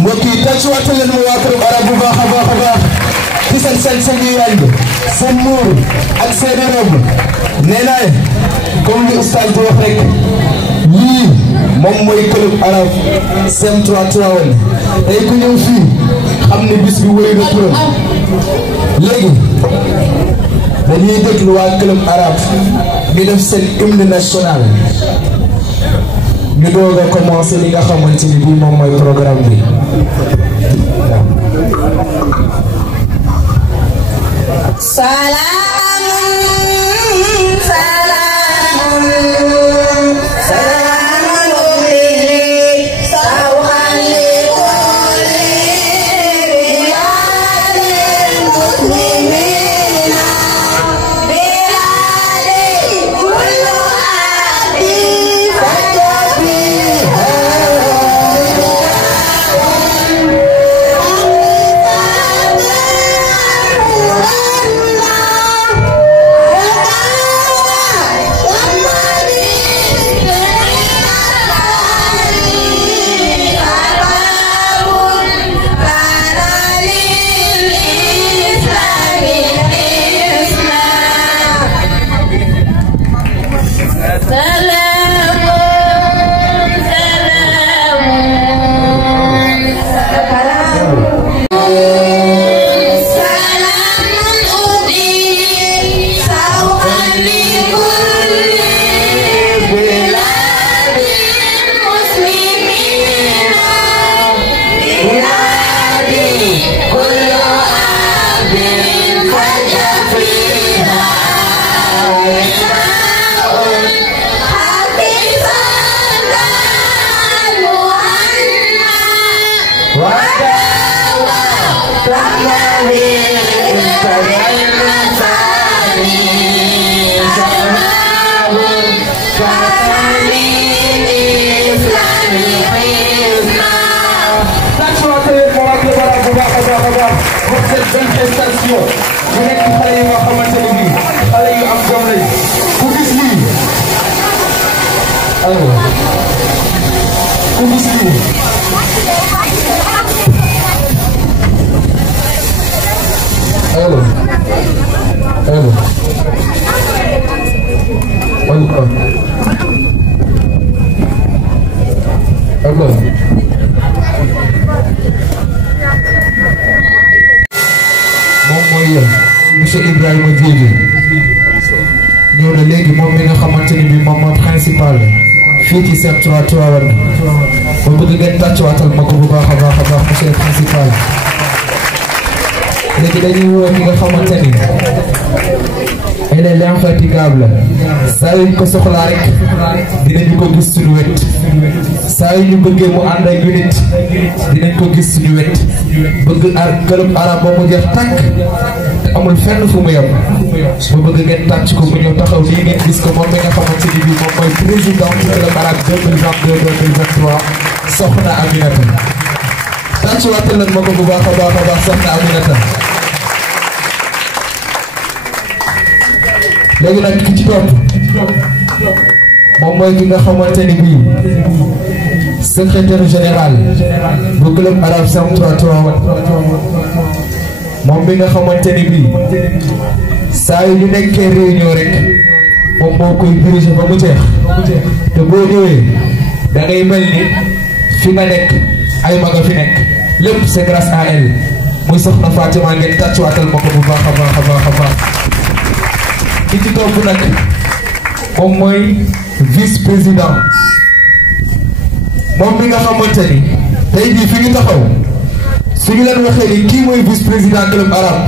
mbokk yi tàccuwaat leen ma waa Club Arab bu baax a baax a baax ci seen yu yàgg seen muur ak seen rob nee naa comme li oustaz di wax rek lii moom mooy Club Arab CM3 Tivaouane tey ku ñëw fii xam ne bis bi wéy na turam léegi dañuy déglu waa Club Arab ñu def seen hymne national ñu doog a commencé li nga xamante ni bii moom mooy programme bi. Monsieur Ibrahima Diédhiou ñëw na léegi moom mi nga xamante ni bii moom mooy principal fii ci CM3 Tivaouane ba bëgg ngeen tàccuwaatal ma ko bu baax a baax a baax monsieur principal. léegi dañuy woo ki nga xamante ni elle est l'infatigable saa yu ñu ko soxlaa rek dinañu ko gis suñu wet saa yu ñu bëggee mu ànd ak unit dinañ ko gis suñu wet bëgg Club Arab ba mu jeex tàkk amul fenn fu mu yem ba bëgg ngeen tàcc ko mu ñëw taxaw nii ngeen gis ko moom mi nga xamante ni bii moom mooy président du Club Arab 2022-2023 soxna Aminata tàccuwaatal leen ma ko bu baax a baax a baax soxna Aminata. léegi nag ki ci topp moom mooy ki nga xamante ni bii secrétaire général bu Club Arab CM3 Tivaouane moom bi nga xamante ni bii saa yu ñu nekkee réunion rek moom moo koy diriger ba mu jeex te boo ñëwee da ngay mel ni fi nga nekk ay maga fi nekk lépp c'est grâce à elle muy soxna Fatima ngeen tàccuwaatal ma ko bu baax a baax a baax a baax. ki ci topp nag moom mooy vice président moom bi nga xamante ni tey jii fi ñu taxaw suñu leen waxee ni kii mooy vice président Club Arab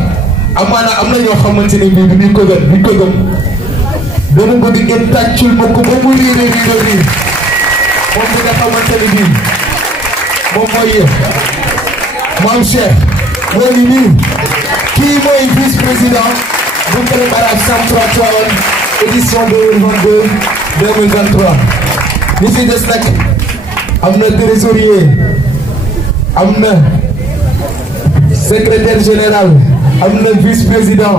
amaana am na ñoo xamante ni bii duñ ko gëm dana bëgg ngeen tàccul ma ko ba mu riire riir moom bi nga xamante ni bii moom mooy Mame Cheikh moo ngi nii kii mooy vice président bu Club Arab CM3 Tivaouane édition 2022-2023 li si des nag am na trésorier am na secrétaire général am na vice président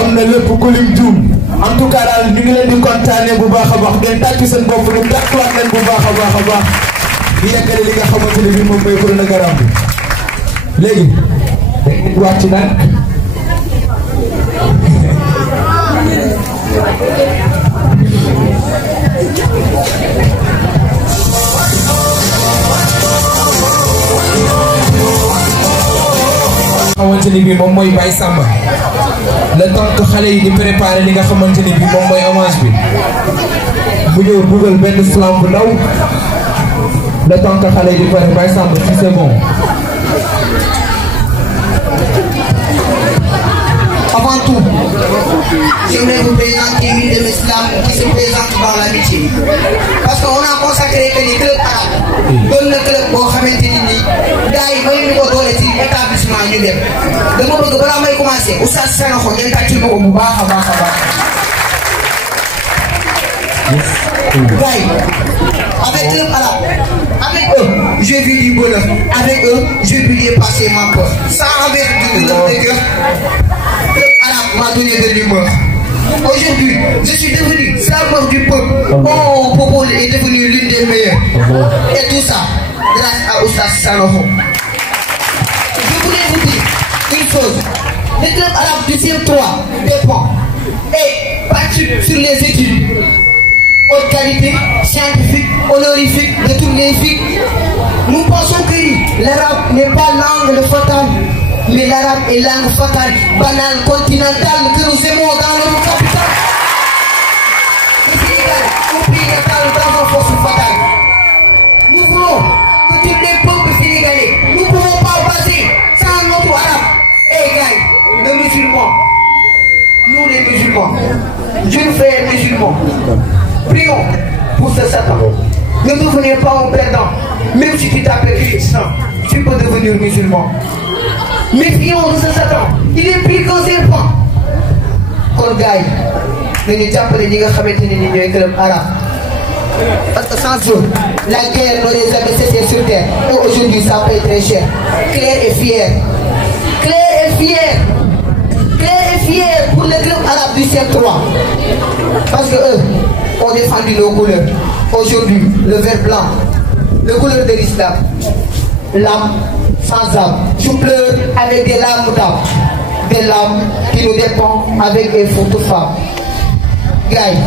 am na lépp kulim juum en tout cas daal ñu ngi leen di kontaanee bu baax a baax ngeen tàcc seen bopp ñu tàccuwaat leen bu baax a baax a baax di yeggale li nga xamante ne bii moom mooy programme bi léegi dañuy wàcc nag xamante ni bii moom mooy Baye Samba le temps que xale yi di préparer li nga xamante ni bii moom mooy hommage bi bu ñëw dugal benn slam bu ndaw le temps que xale yi di pare Baye Samba si c'est bon. Avant tout, j'aimerais vous présenter une de mes slams qui se présente dans l'amitié. Parce qu'on a consacré que les clubs arabes doon na club boo xamante ni nii gars yi may ñu ko doole ci établissement ñu dem dama bëgg balaa may commencé Oustaz Sanokho ngeen tàccul ma ko bu baax a baax a baax. Gars yi avec club arabe avec eux j'ai vu du bonheur, avec eux j'ai pu dépasser ma peur sans avoir du douleur de cœur. Club arabe m'a donné de l'humeur. Aujourd'hui, je suis devenu slameur du peuple. Mon popole est devenu l'une des meilleures. Et tout ça, grâce à Oustaz Sanokho. Je voulais vous dire une chose. Le club arabe du CM3 dépend et battu sur les études. Haute qualité, scientifique, honorifique, de toutes les filles. Nous pensons que l'arabe n'est pas langue fatale. Mais l'arabe est langue fatale, banale, continentale, que nous aimons dans notre capitale. Le Sénégal, un pays natal dans nos forces fatales. Nous voulons que tous les peuples sénégalais, nous ne pouvons pas passer sans notre arabe. Et gars, les musulmans, nous les musulmans, Dieu frère musulmans, prions pour ce Satan. Ne devenez pas un perdant, même si tu t'appelles Christian, tu peux devenir musulman. Méfions de ce Satan, il est pire qu'un serpent. Kon gars yi nañu jàppale ñi nga xamante ne ni ñooy club arabe parce que sans eux la guerre n'aurait jamais cessé sur terre et aujourd'hui ça paye très cher. Claire est fière, Claire est fière, Claire est fière pour le club arabe du CM3 parce que eux ont défendu nos couleurs. Aujourd'hui le vert blanc, le couleur de l'islam, l'âme sans âme. Je pleure avec des larmes d'âme, des larmes qui nous dépendent avec des photos femmes. Gars yi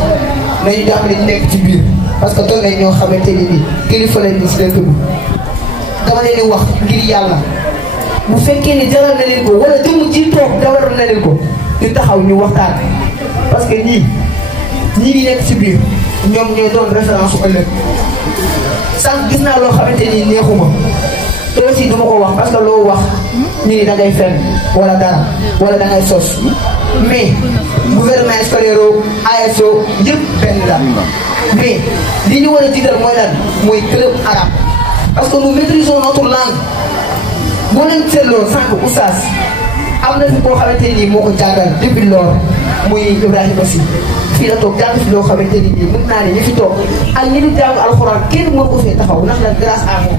nañu jàppale ñu nekk ci biir parce que doon nañ ñoo xamante ni nii kilifa lañ ni si dëkk bi dama leen di wax ngir yàlla bu fekkee ni jaral na leen ko wala jëmm ji toog jaral na leen ko ñu taxaw ñu waxtaan parce que ñii di nekk ci biir ñoom ñooy doon référence su ëllëg sànq gis naa loo xamante ni neexuma te aussi du ma ko wax parce que loo wax ñu ni da ngay fenn wala dara wala da ngay sos mais gouvernement scolaire ASO yëpp benn la mais li ñu war a jiital mooy lan mooy club arabe parce que nous maîtrisons notre langue boo leen seetloo sànq oustaz am na fi koo xamante ni moo ko jàngal depuis lors muy Ibrahima Sy fii la toog jàng fi loo xamante ni mën naa ne ñu fi toog ak ñi di jàng alxuraan kenn mën ko fee taxaw ndax la grâce à moom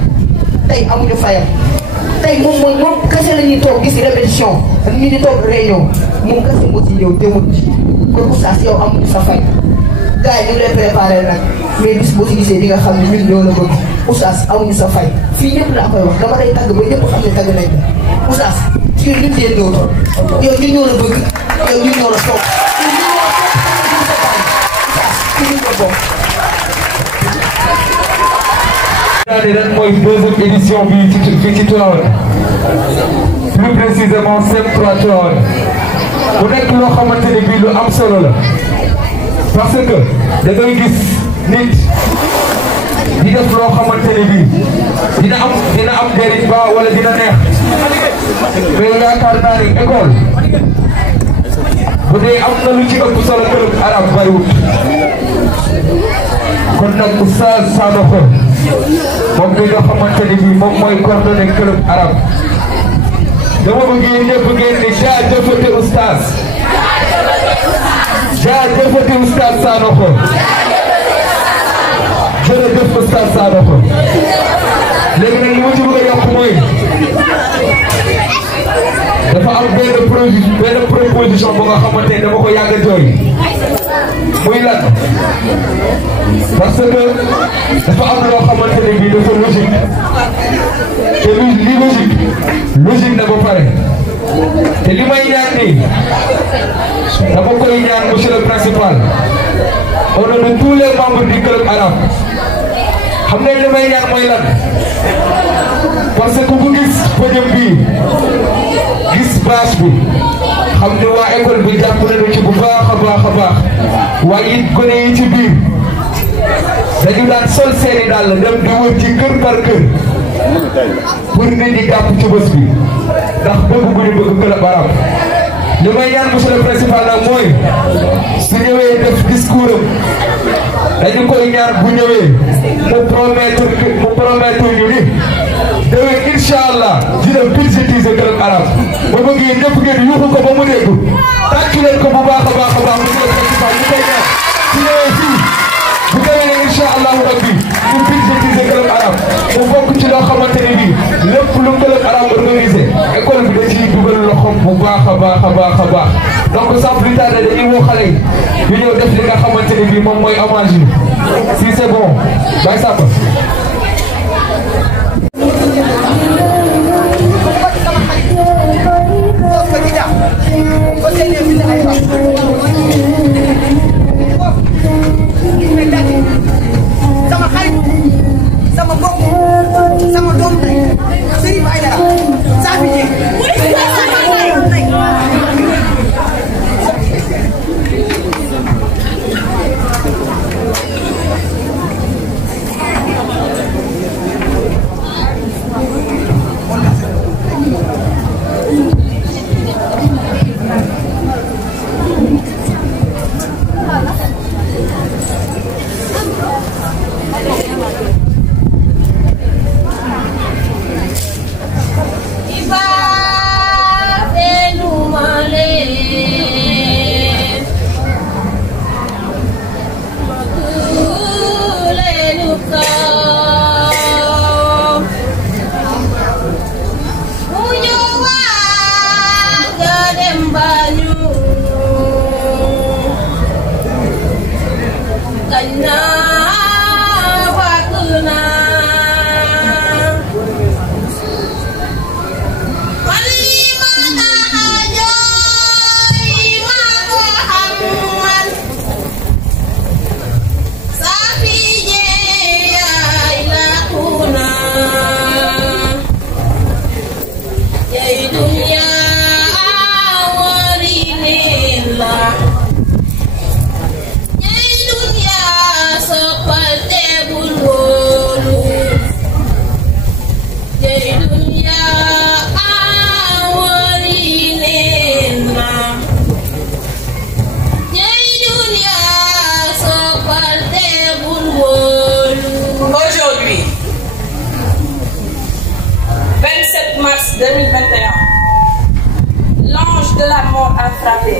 tey amuñu fayam tey moom kese la ñuy toog gis répétition ñu di toog réunion moom kese moo ci ñëw demut kon oustaz yow amuñu sa fay gars yi ñu ngi lay préparé nag mais bis boo ci gisee di nga xam ne ñun ñoo la bëgg oustaz amuñu sa fay fii ñëpp laa koy wax dama lay tagg ba ñëpp xam ne tagg nañ la oustaz ci ñun dee ñëw toog yow ñun ñoo la bëgg yow ñun ñoo la soog ñun ñoo la soog ñun ko bokk. ren mooy deuxième édition bi fii ci Tivaouane plus précisément CM3 Tivaouane bu nekk loo xamante ne bii lu am solo la parce que da ngay gis nit di def loo xamante ne bii dina am njëriñ ba wala dina neex mais yaakaar naa ne école bu dee am na lu ci ëpp solo club arabe bariwut kon nag Oustaz Sanokho moom bi nga xamante ne bii moom mooy coordonné club arabe dama bëgg yéen ñëpp ngeen ni jaajëfate Oustaz jaajëfate Oustaz Sanokho jërëjëf Oustaz Sanokho léegi nag li ma ci bëgg a yokk mooy dafa am benn proposition bu nga xamante ne dama ko yàgg a jooy muy lan parce que dafa am loo xamante ne bii dafa logique te li logique na ba pare te li may ñaan nii dama koy ñaan monsieur le principal au nom de tous les membres du club arabe xam nga li may ñaan mooy lan parce que ku gis podium bii gis bâche bi xam ne waa école bi jàpp nañu ci bu baax a baax a baax waaye it gone yi ci biir dañu daan sol seeni dàll dem di wër ci kër par kër pour nit ñi jàpp ci bés bi ndax bëgg bu ñu bëgg club arabe li may ñaan monsieur le principal nag mooy su ñëwee def discours am dañu koy ñaan bu ñëwee mu promettre ñu ni déwén incha allah dina budgétiser club arabe ba bëgg yéen ñëpp ngeen yuuxu ko ba mu dégg tàcc leen ko bu baax a baax a baax monsieur le principal ñu koy ñaan su ñëwee fii bu déwénee incha allahu rabbi mu budgétiser club arabe mu bokk ci loo xamante ne bii lépp lu club arabe organisé école bi da ciy dugal loxoom bu baax a baax a baax a baax donc sans plus tarder dañuy woo xale yi ñu ñëw def li nga xamante ne bii moom mooy hommage yi si c'est bon Baye Samba. sama xarit sama bopp sama doom tey Serigne Aïdara saa fi jéeg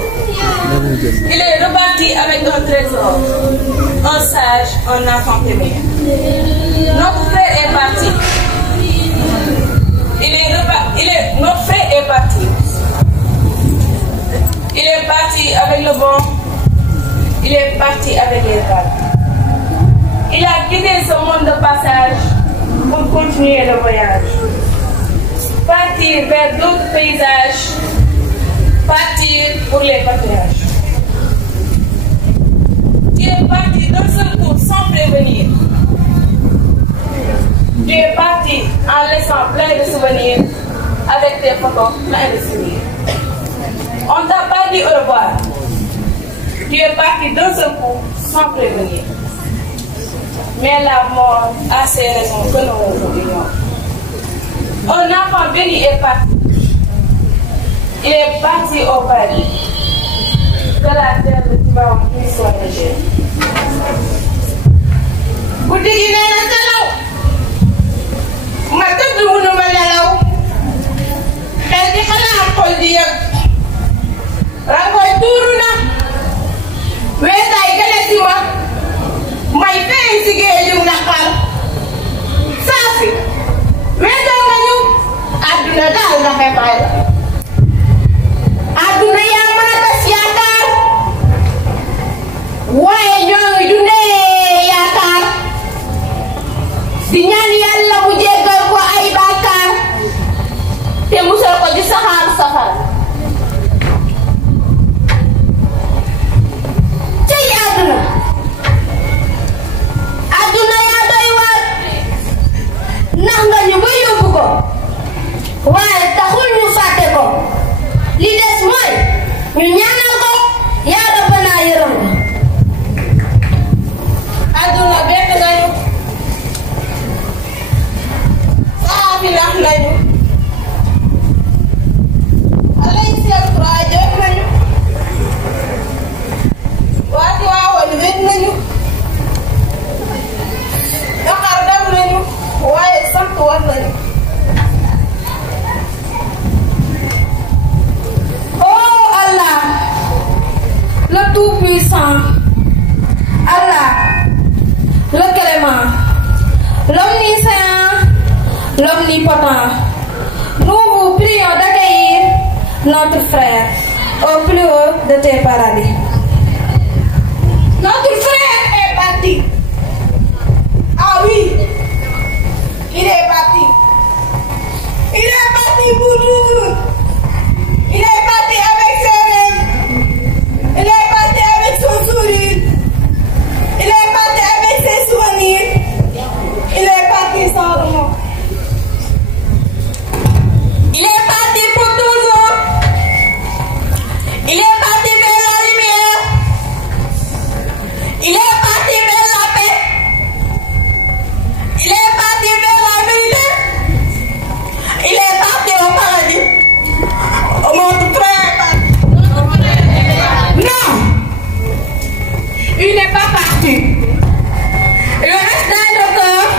Il est reparti avec un trésor, un sage, un enfant aimé. Notre frère est parti. Notre frère est parti. Il est parti avec le vent. Il est parti avec les vagues. Il a quitté ce monde de passage pour continuer le voyage. Partir vers d'autres paysages. Partir pour les pâturages. Tu es parti d'un seul coup sans prévenir. Tu es parti en laissant plein de souvenirs avec tes photos plein de souvenirs. On t'a pas dit au revoir. Tu es parti d'un seul coup sans prévenir. Mais la mort a ses raisons que nous ignorons. Un enfant béni est parti. Il est parti au paradis. Que la terre de Tivaouane lui soit légère. guddi gi nee na nelaw ma tëdd munu ma nelaw xel di xalaat xol di yëg rangoy tuuru na weetaay gële si ma may feeñ si géejum naqar saafi weetoo nga ñu àdduna daal nga xebaay la àdduna yaa mën a tas yaakaar L'omnipotent, nous vous prions d'accueillir notre frère au plus haut de tes paradis. Notre frère est parti. Ah oui, il est parti. Il est parti pour toujours. Il est parti avec ses rêves. Il est parti avec son sourire. Il est parti avec ses souvenirs. Il est parti sans remords. Il est parti pour toujours. Il est parti vers la lumière. Il est parti vers la paix. Il est parti vers la vérité. Il est parti au paradis. Oh, mon frère est parti. Non. Il n'est pas parti. Il reste dans nos cœurs.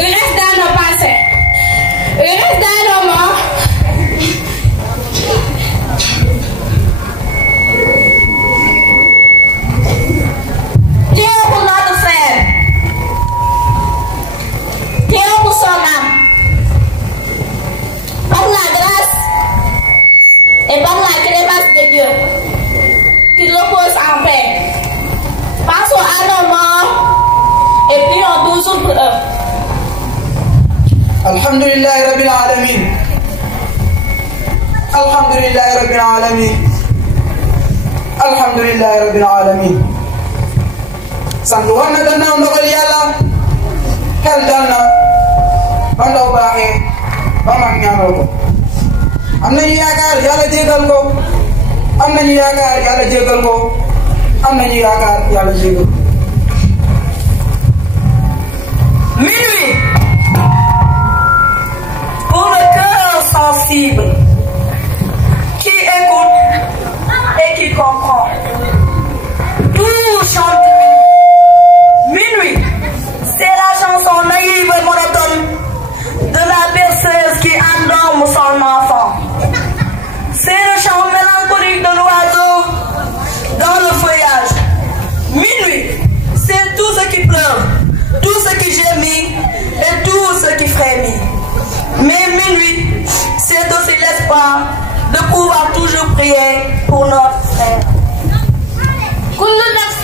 Il reste dans nos pensées. Il reste dans nos morts. Dieu pour notre frère. Dieu pour son âme. Par la grâce et par la clémence de Dieu, qu'il repose en paix. Passons à nos morts et prions toujours pour eux. Alhamdulillah Rabbil Alamin. Alhamdulillah Rabbil Alamin. Alhamdulillah Rabbil Alamin. sant war na gannaaw ndogal yàlla xel dal na ba ndaw baaxee ba mag ñaanal ko am nañu yaakaar yàlla jégal ko am nañu yaakaar yàlla jégal ko am nañu yaakaar yàlla jégal ko. Minuit pour le cœur sensible qui écoute et qui comprend. Tout chante minuit. C'est la chanson naïve et monotone de la berceuse qui endorme son enfant. C'est le chant mélancolique de l'oiseau dans le feuillage. Minuit, c'est tout ce qui pleure, tout ce qui gémit et tout ce qui frémit. Mais minuit, c'est aussi l'espoir de pouvoir toujours prier pour notre frère. كل نفس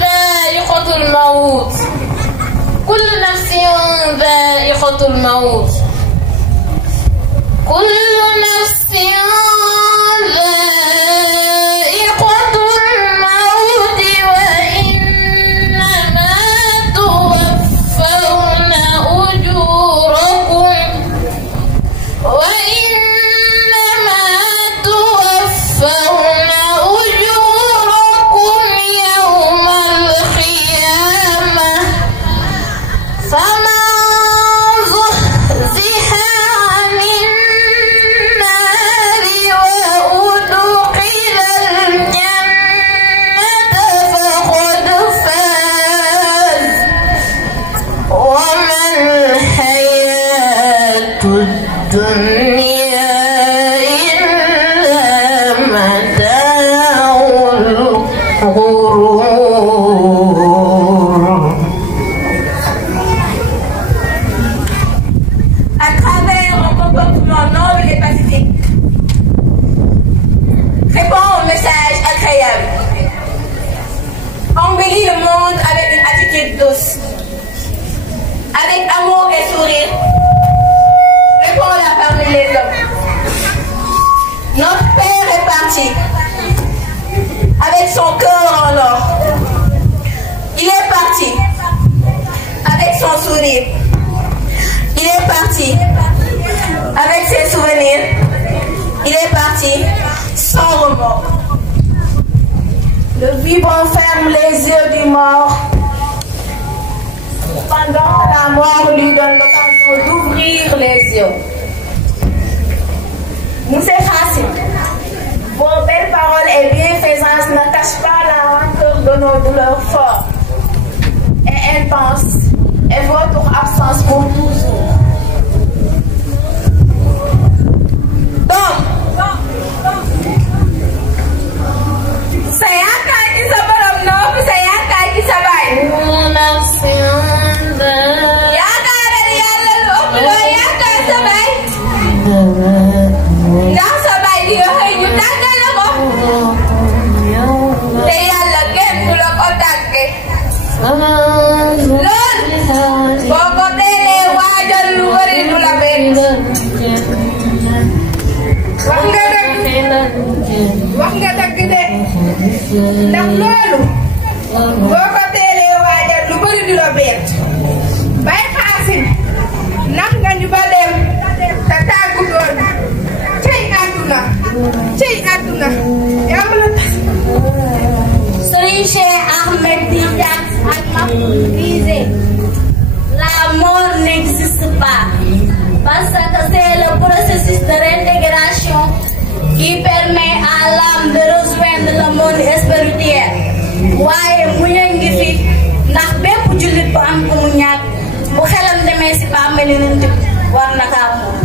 ذائقة الموت. كل نفس ذائقة الموت. كل نفس ذائقة الموت وإنما توفون أجوركم وإنما توفون أجوركم يوم القيامة فمن زحزح عن النار وأدخل الجنة فقد فاز وما الحياة الدنيا إلا متاع الغرور. À travers un comportement noble et pacifique, répond au message agréable, embellit le monde avec une attitude douce, avec amour et sourire, répond là parmi les hommes. Notre Père est parti, avec son cœur en or. Il est parti, avec son sourire. Il est parti avec ses souvenirs. Il est parti sans remords. Le vivant ferme les yeux du mort. Pendant que la mort lui donne l'occasion d'ouvrir les yeux. Monsieur Khassim, vos belles paroles et bienfaisances ne cachent pas la rancœur de nos douleurs fortes et intenses et votre absence pour toujours. Donc, saya kaki sebelum nopi saya kaki sabai. Ya kara dia lalu ya kara sabai. Dah sabai dia hidup tak ada kok. Dia lagi pulang otak ke. Lon, pokok tele wajar luar itu lah ben. Wax nga dëgg de ndax loolu boo ko teelee waajal lu bëri du la bett Baye Khassim nax nga ñu ba dem te tàggu doon cey àdduna yaa ma la tax Serigne Cheikh Ahmed Tidiane Al Maktoum disait la mort n'existe pas parce que c'est le processus de réintégration qui permet à l'âme de rejoindre le monde spirituel. waaye mu ngi fi ndax bépp jullit bu am ko mu ñàkk bu xelam demee si bàmmeel Yonent bi war na kaa moom.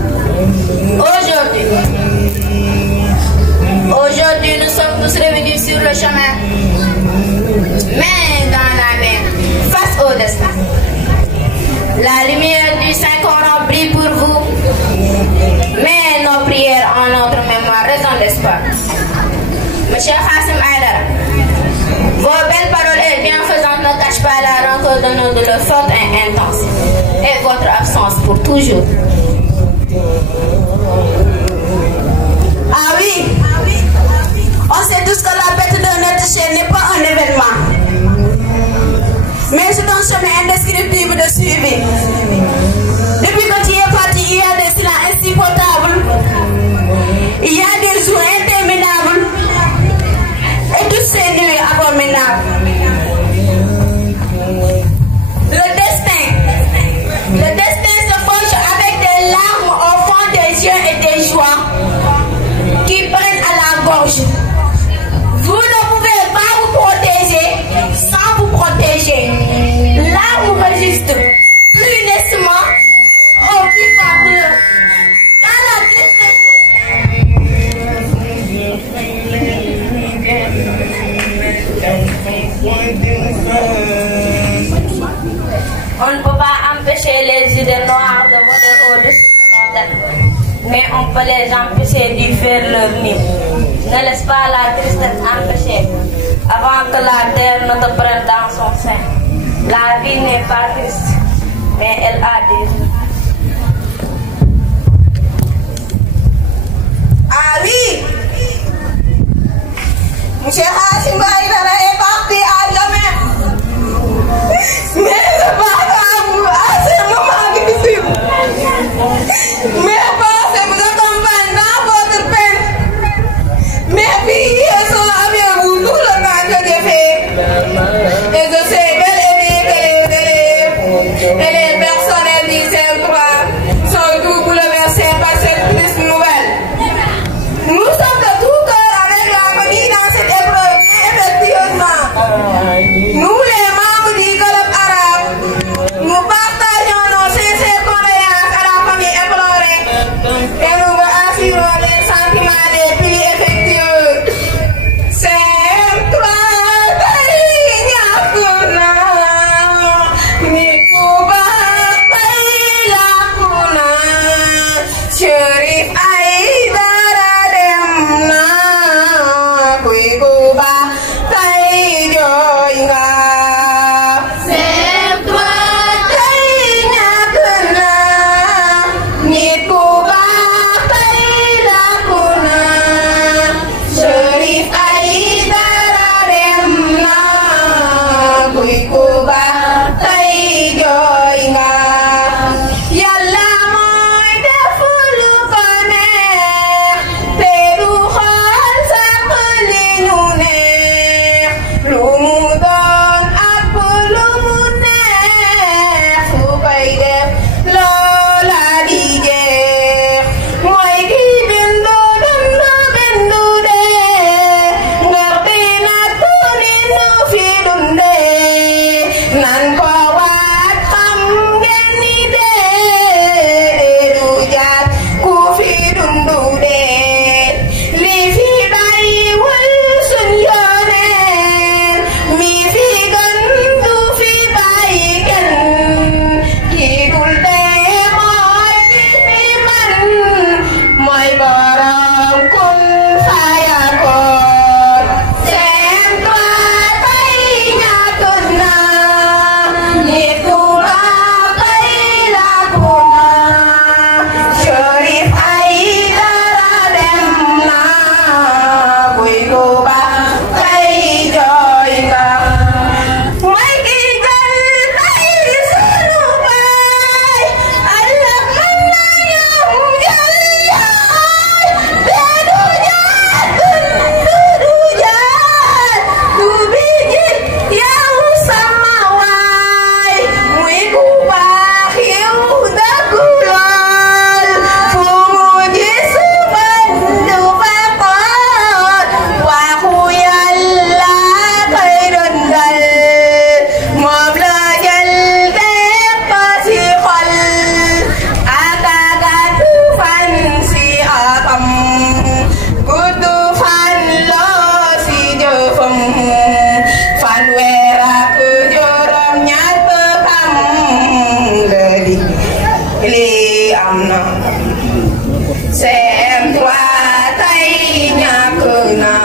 Aujourd'hui, nous sommes tous réunis sur le chemin, mais dans la mer, face au destin. La lumière du Saint-Coran brille pour vous, mais nos prières en notre mémoire résonnent d'espoir. Monsieur Khassim Aïdara, vos belles paroles et bienfaisances ne cachent pas la rancœur de nos douleurs fortes et intenses, et votre absence pour toujours. Ah oui, on sait tous que la perte de notre chaîne n'est pas un événement, mais c'est un chemin indescriptible de suivi. Depuis que tu es parti, il y a des silences insupportables, il y a des jours interminables et toutes ces nuits abominables. Le destin se forge avec des larmes au fond des yeux et des joies qui prennent à la gorge. Vous ne pouvez pas vous protéger sans vous protéger. Là vous registre plus nettement au vivant bleu. Dans la tristesse. On ne peut pas empêcher les idées noires de voler au-dessus de nos têtes, mais on peut les empêcher d'y faire leur nid. Ne laisse pas la tristesse empêcher avant que la terre ne te prenne dans son sein. La vie n'est pas triste, mais elle a des jours. Ah oui, Monsieur Khassim Aïdara est parti à jamais. Mais c'est pas grave, à ce moment difficile. Mes pensées vous accompagnent dans votre peine. Mes filles sont avec vous tout le temps que j'ai fait. Et je sais bel et bien que les personnels du CM3 sont tout bouleversés par cette triste nouvelle. Nous sommes de tout cœur avec la famille dans cette épreuve, effectivement. Nous, les membres du club arabe, nous partageons nos sincères condoléances à la famille éplorée et nous vous assurons les sentiments les plus effectueux. CM3 Taïnyakuna, Nikuba Taïlakuna, Cherif Aïdara Demna, Kuikuba Taïjoinga. Yalla moy defulu ko ne Xem qua tay nhà cờ na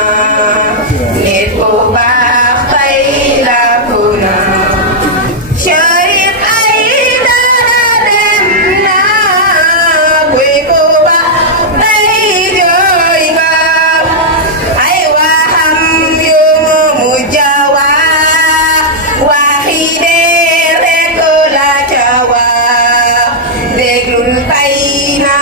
nét cô bác tay là cờ na chơi ai đã đem na quê cô bác tay chơi gặp ai qua hầm yêu mùi jawa wahide reko la jawa deglul tay na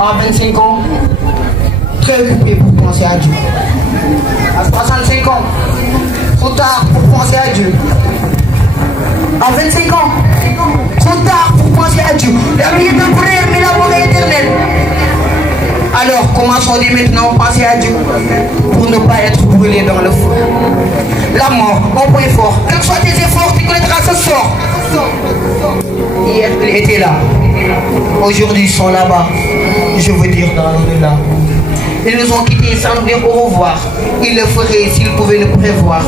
À 25 ans, très occupé pour penser à Dieu. À 65 ans, trop tard pour penser à Dieu. À 25 ans, trop tard pour penser à Dieu. La vie est temporaire, mais l'amour est éternel. Alors, commençons dès maintenant à penser à Dieu pour ne pas être brûlé dans le feu. La mort, au point fort, quels que soient tes efforts, tu connaîtras ce sort. Hier, ils étaient là. Aujourd'hui, ils sont là-bas. Je veux dire dans l'au-delà. Ils nous ont quittés sans nous dire au revoir. Ils le feraient s'ils pouvaient le prévoir.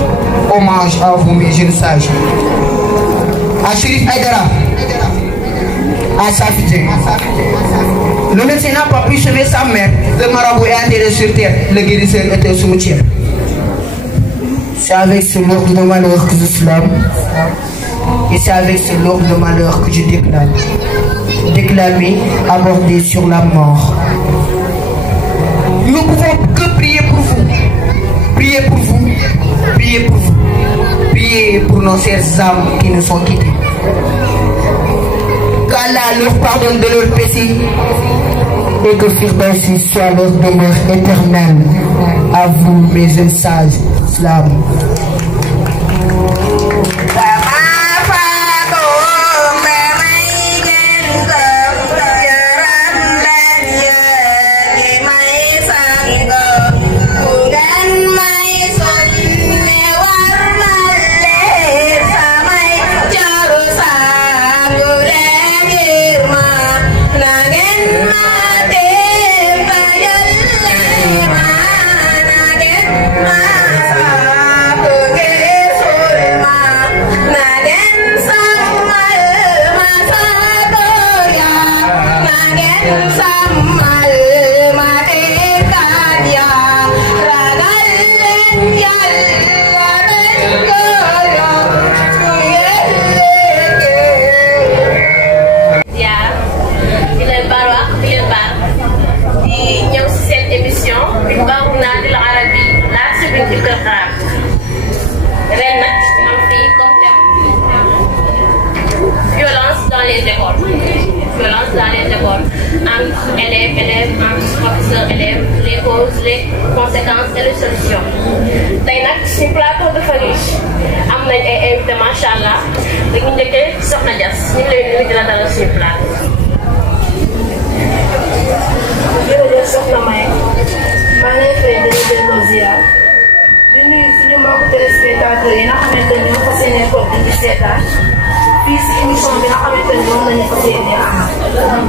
Hommage à vous, mes jeunes sages. À Chérif Aïdara, à Safidé. Le médecin n'a pas pu sauver sa mère. Le marabout est enterré sur terre. Le guérisseur était au cimetière. C'est avec ce lot de malheur que je slame. Et c'est avec ce lot de malheur que je déclame. Déclamer, aborder sur la mort. Nous ne pouvons que prier pour vous. Prier pour vous. Prier pour vous. Prier pour nos chères âmes qui nous sont quittées. Qu'Allah leur pardonne de leurs péchés. Et que Firdausi soit leur demeure éternelle. À vous, mes jeunes sages, slam. بقولنا بالعربي لا تبنت القرآن رنا am fii comme violence dans les écoles entre élèves entre professeurs élèves les causes les conséquences et les solutions tey nag ci plateau dafa riche am nañ ay invité macha allah dañu njëkkee Soxna Dias ñu ngi lay nuyu di la dalal ci plateau. jërëjëf Soxna May maa ngi lay fay di la delloo ziar di nuyu suñu mbokku téléspectateurs yi nga xamante ne ñoo fas yéene ko di seetaan fii si émission bi nga xamante ne moom la ñu fas yéene amal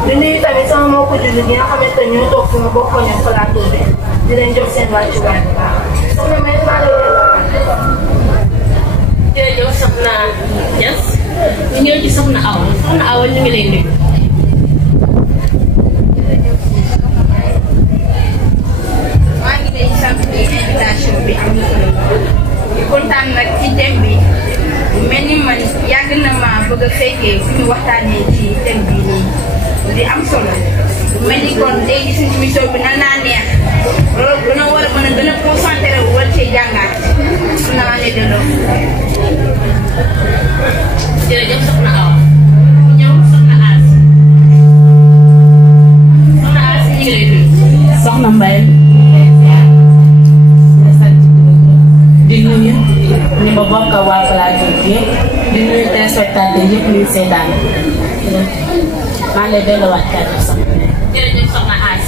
di nuyu tamit sama mbokku jullit yi nga xamante ne ñoo toog fi ma bokk ñoom plateau bi di leen jox seen wàccuwaay bu baax Soxna May maa ngi lay delloo. jërëjëf Soxna Dias ñu ñëw ci Soxna Awa ñu ngi lay nuyu. invitation bi am na solo kontaan nag ci thème bi mel ni man yàgg na ma bëgg a fekkee fu ñu waxtaanee ci thème bi nii di am solo mel ni kon léegi suñu émission bi nan naa neex loolu dana war a mën a gën a concentré wu war cee jàngaat su naa ne delloo. jërëjëf Soxna Awa ñëw Soxna As ñu ngi lay nuyu. Soxna Mbaye di nuyu ñi ma bokk waa plateau bi di nuyu téléspectateurs yëpp ñuy seetaan maa ngi lay delluwaat kàddu soxna. jërëjëf Soxna As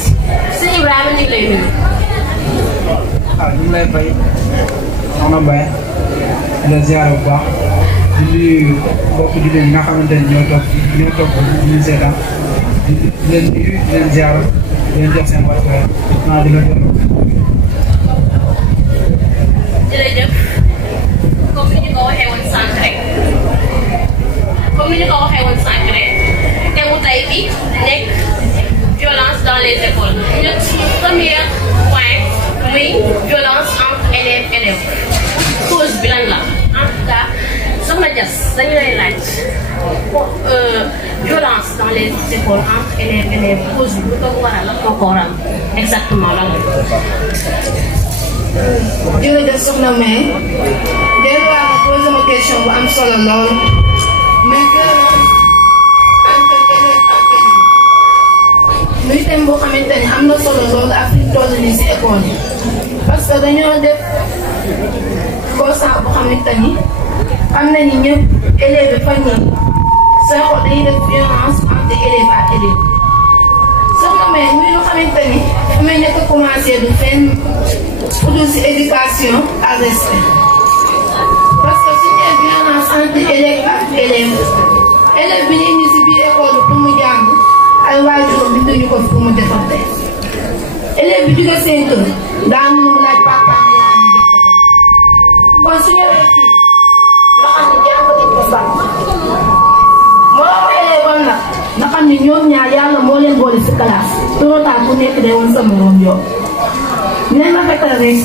sëñ Ibrahima ñu ngi lay nuyu. waaw ñu ngi lay fay Soxna Mbaye di la ziar bu baax di nuyu mbokku jullit yi nga xamante ne ñoo toog ñu seetaan di leen nuyu di leen ziar di leen jox seen wàccuwaay maa di la delloo. jërëjëf comme ni ñu ko waxee woon sànq rek teewu tey bi nekk violence dans les écoles ñett premier point muy violence entre élèves cause bi lan la en tout cas Soxna Dias dañu lay laaj violence dans les écoles entre élèves cause bi lu ko waral la moo ko waral exactement lan la. jërëjëf Soxna May delluwaat nga posé ma question bu am solo lool mais violence entre élèves ak élèves muy thème boo xamante ne am na solo lool ak fi ñu toll nii si école yi parce que dañoo def constat bu xamante ni xam nañu ñëpp élèves yi fan yii sooy xool dañuy def violence entre élèves ak élèves Soxna May muy lu xamante ni fu may nekk commencé du fenn. pour si éducation à respect parce que suñu nee violence entre élèves ak élève bi ñu indi si biir école pour mu jàng ay waajuram binduñu ko pour mu defante élève bi jóge seen kër daan mu laaj papaam yaa ñu jox ko kon su ñëwee fii nga xam ne jàng nañ ko baax moo élève am nag nga xam ne ñoom ñaar yàlla moo leen boole si classe trop tard ku nekk day woon sa morom yow. nee na fekkal rek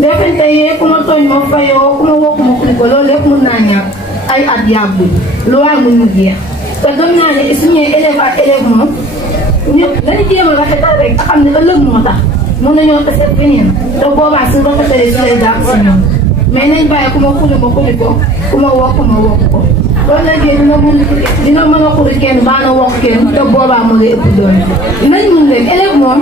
defante yee ku ma tooñ ma fayoo ku ma wokk ma xuli ko loolu lépp mën naa ñàkk ay at yàggul lu waay mun mu jeex te gëm naa ne suñu élève ak élève moom ñëpp dañu jéem a rafetal rek nga xam ne ëllëg moo tax mun nañoo tase feneen te boobaa su rafetalee su lay dàq si ñoom mais nañ bàyyi ku ma xuli ko ku ma wokk ko loolu léegi dina mën a xuri kenn baa na wokk kenn te boobaa moo lay ëpp doon nañ mun rek élève moom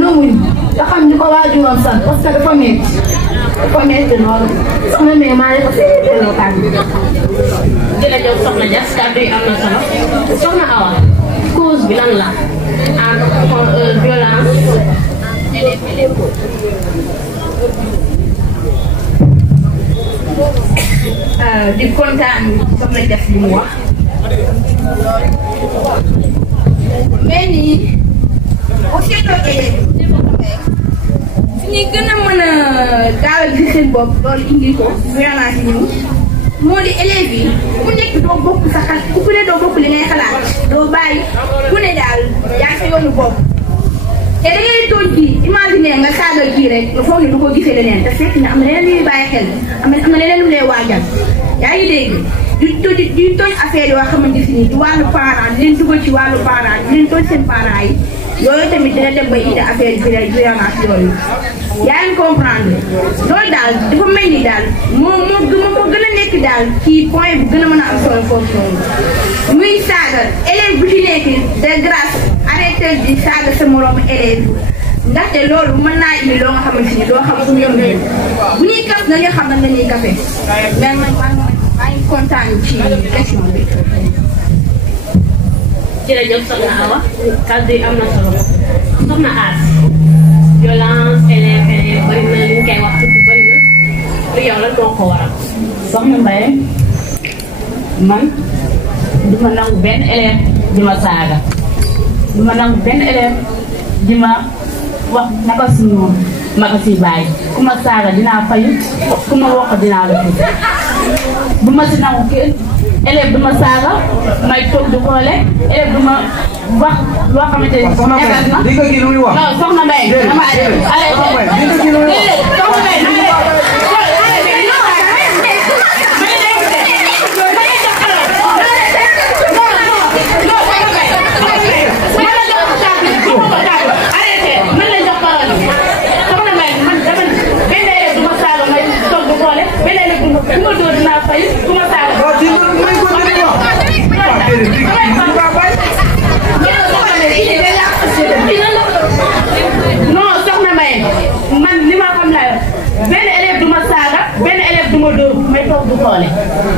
na muñ te xam ni ko waajuram sant parce que dafa métti loolu Soxna May maa ngi ko see delloo kàddu. jërëjëf Soxna Dias kàddu yi am na solo Soxna Awa cause bi lan la entre violence élèves. di kontaan Soxna Dias li mu wax mais nii bu seetloo élèves fi ñuy gën a mën a gaawal gi seen bopp loolu indi ko violence yi ñëw moo di élèves yi ku nekk doo bokk sa xel ku ne doo bokk li ngay xalaat doo bàyyi ku ne daal yaa sa yoonu bopp te da ngay tooñ kii imaginer nga saagal kii rek nga foog ne du ko gisee leneen te fekk na am na leneen luy bàyyi xel am na leneen lu lay waajal yaa ngi dégg di tooñ affaire yoo xamante si ni ci wàllu parent di leen dugal ci wàllu parent di leen tooñ seen parents yi loolu tamit dina dem ba indi affaire violence yooyu yaa ngi comprendre loolu daal dafa mel ni daal moo gën a nekk daal ci point bu gën a mën a am solo foofu noonu muy saaga élève bu ci nekk de grâce arrêté di saaga sa moroomu élève ndaxte loolu mën naa indi loo nga xamante ni doo xam fu ñoom bu ñuy kaf na nga xam na ñuy kafe mais man maa ngi kontaan ci question bi. jërëjëf soxna Awa kàddu yi am na solo soxna As violence élève bëri na li ñu koy wax tuuti bëri na lu yow lan moo ko waral. soxna Mbaye man du ma nangu benn élève di ma saaga du ma nangu benn élève di ma wax naka si ñoom ma ko siy bàyyi ku ma saaga dinaa fayu ku ma wax dinaa la tuuti bu ma si nangu kenn élève du ma saaga may toog di xoole élève du ma wax loo xamante ni soxna Mbaye di nga kii lu muy wax. non soxna Mbaye dama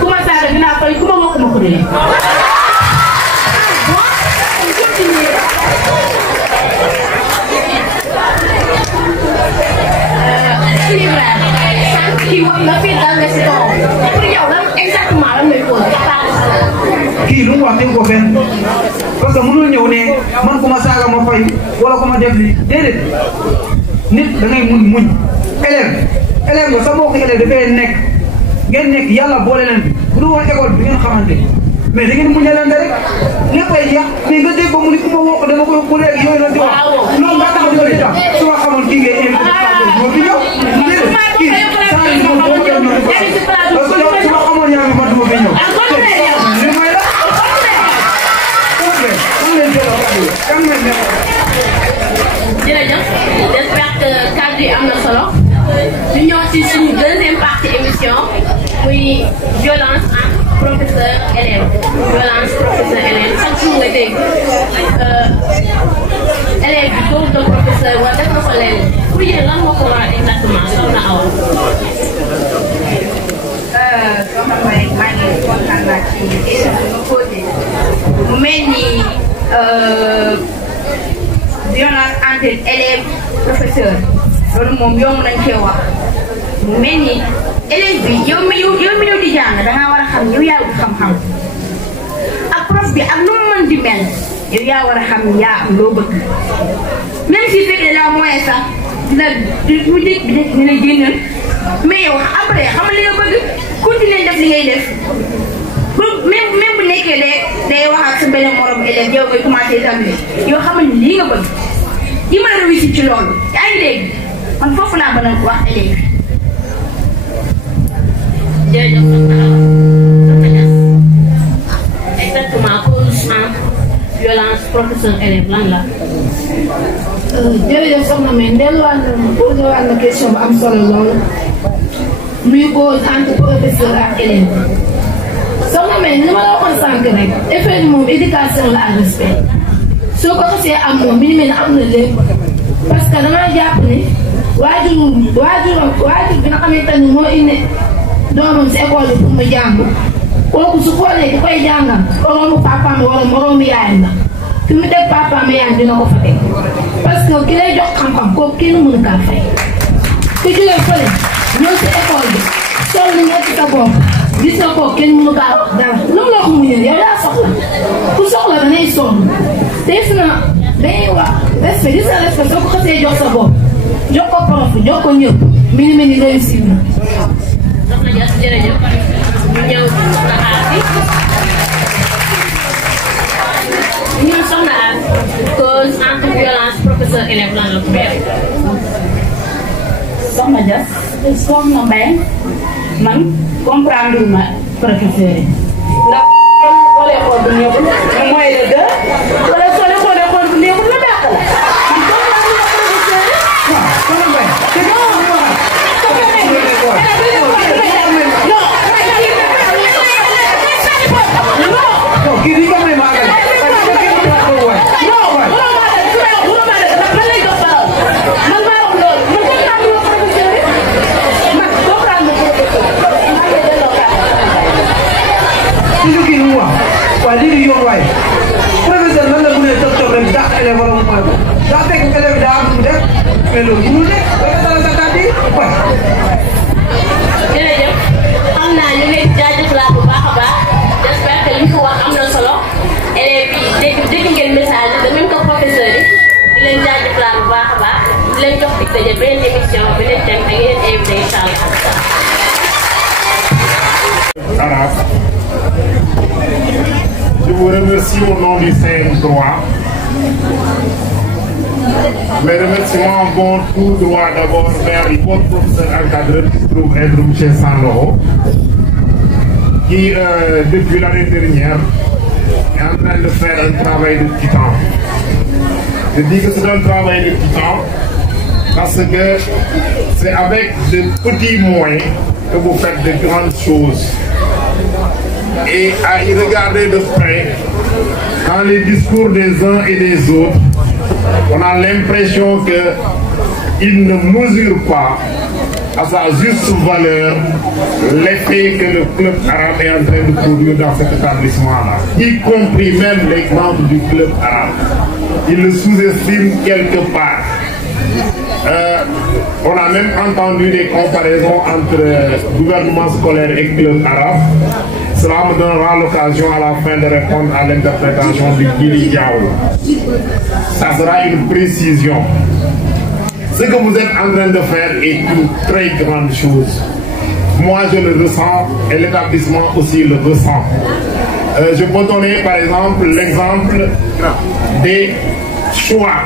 ku ma saaga dinaa fay ku ma wax ma ko dee. kii wax nga fii daal nga si toog pour yow lan exactement lan ngay posé. kii lu mu wax dégg ko fenn parce que mënul ñëw ne man ku ma saaga ma fay wala ku ma def lii déedéet nit da ngay muñ élève nga sa mbokku élève dafay nekk ngeen nekk yàlla boole leen bu dul woon école bi ngeen xamante mais da ngeen muñalante rek léppay jeex mais nga dégg ba mu ni ku ma woo ko dama koy ku rek yooyu noonu di wax loolu nga tax di tax su ma xamoon kii ngay invité moo fi ñëw déedéet kii saa yi moom boo ko def noonu parce que su ma xamoon yaa ngi man du ma fi ñëw li may la jërëjëf j'espère que kàddu yi am na solo ñu ñëw ci suñu deuxième partie émission muy violence entre professeur élève violence professeur élève chaque jour nga dégg élève bi dóor na professeur wala def na ko leen pour yéen lan moo ko waral exactement soxna Awa. soxna Mbaye maa ngi kontaan naa ci question bi ma posé mu mel ni violence entre élève professeur loolu moom yomb nañ cee wax mu mel ni élève bi yow mi ñëw di jàng dangaa war a xam yow yaa wut xam-xam ak prof bi ak nu mu mën di mel yow yaa war a xam yaa am loo bëgg même si fekkee la moyen sax dina bu njëkk bi dina génnal mais yow après xam li nga bëgg continuer def li ngay def pour même bu nekkee day wax ak sa benn morom élève yow ngay commencé établir yow xamal ni lii nga bëgg yi mën a réussir ci loolu yaa ngi dégg man foofu laa mën a wax élève jërëjëf exactement cause en violence professeur élève lan la. jërëjëf soxna May delluwaat na posé waat na question bu am solo loolu muy cause entre professeur ak élève soxna May ni ma la waxoon sànq rek effet bi moom éducation la ak respect soo ko xasee am moom bi ñu mel ne am na lépp parce que damaa jàpp ni waajur bi nga xamante ni moo indi doomam si école bi pour mu jàng kooku su xoolee ki koy jàngal moroomu papaam wala moroomu yaayam la fi mu teg papaam yaayam dina ko fa teg parce que ki lay jox xam-xam kooku kenn mënu kaa fay ku jógee fële ñëw si école bi sol ni nga ci sa bopp gis nga kooku kenn mënu kaa wax dara lu mu la ko muñal yow yaa soxla ku soxla danay sonn te gis na dañuy wax respect gis na respect soo ko xasee jox sa bopp jox ko prof jox ko ñëpp mi ngi mel ni réussir na. soxna Dia jërëjëf ñu ñëw soxna Asi ñun soxna As cause entre violence professeur élève lan la ko bëri. soxna Dia soxna Mbaye man comprendre ma professeur yi ndax xoolee xool bu neexul mooy le deux wala soo leen xoolee xool bu neexul la dàq la vous remercie au nom du CM3. Mes remerciements vont tout droit d'abord vers votre professeur encadreur qui se trouve être M. Sandoro, qui depuis l'année dernière est en train de faire un travail de titan. Je dis que c'est un travail de titan parce que c'est avec de petits moyens que vous faites de grandes choses. Et à y regarder de près, dans les discours des uns et des autres, on a l'impression qu'ils ne mesurent pas à sa juste valeur l'effet que le club arabe est en train de produire dans cet établissement-là, y compris même l'exemple du club arabe. Ils le sous-estiment quelque part. On a même entendu des comparaisons entre gouvernement scolaire et club arabe. Cela me donnera l'occasion à la fin de répondre à l'interprétation du Gili Diao. Ça sera une précision. Ce que vous êtes en train de faire est une très grande chose. Moi, je le ressens et l'établissement aussi le ressent. Je peux donner par exemple l'exemple des choix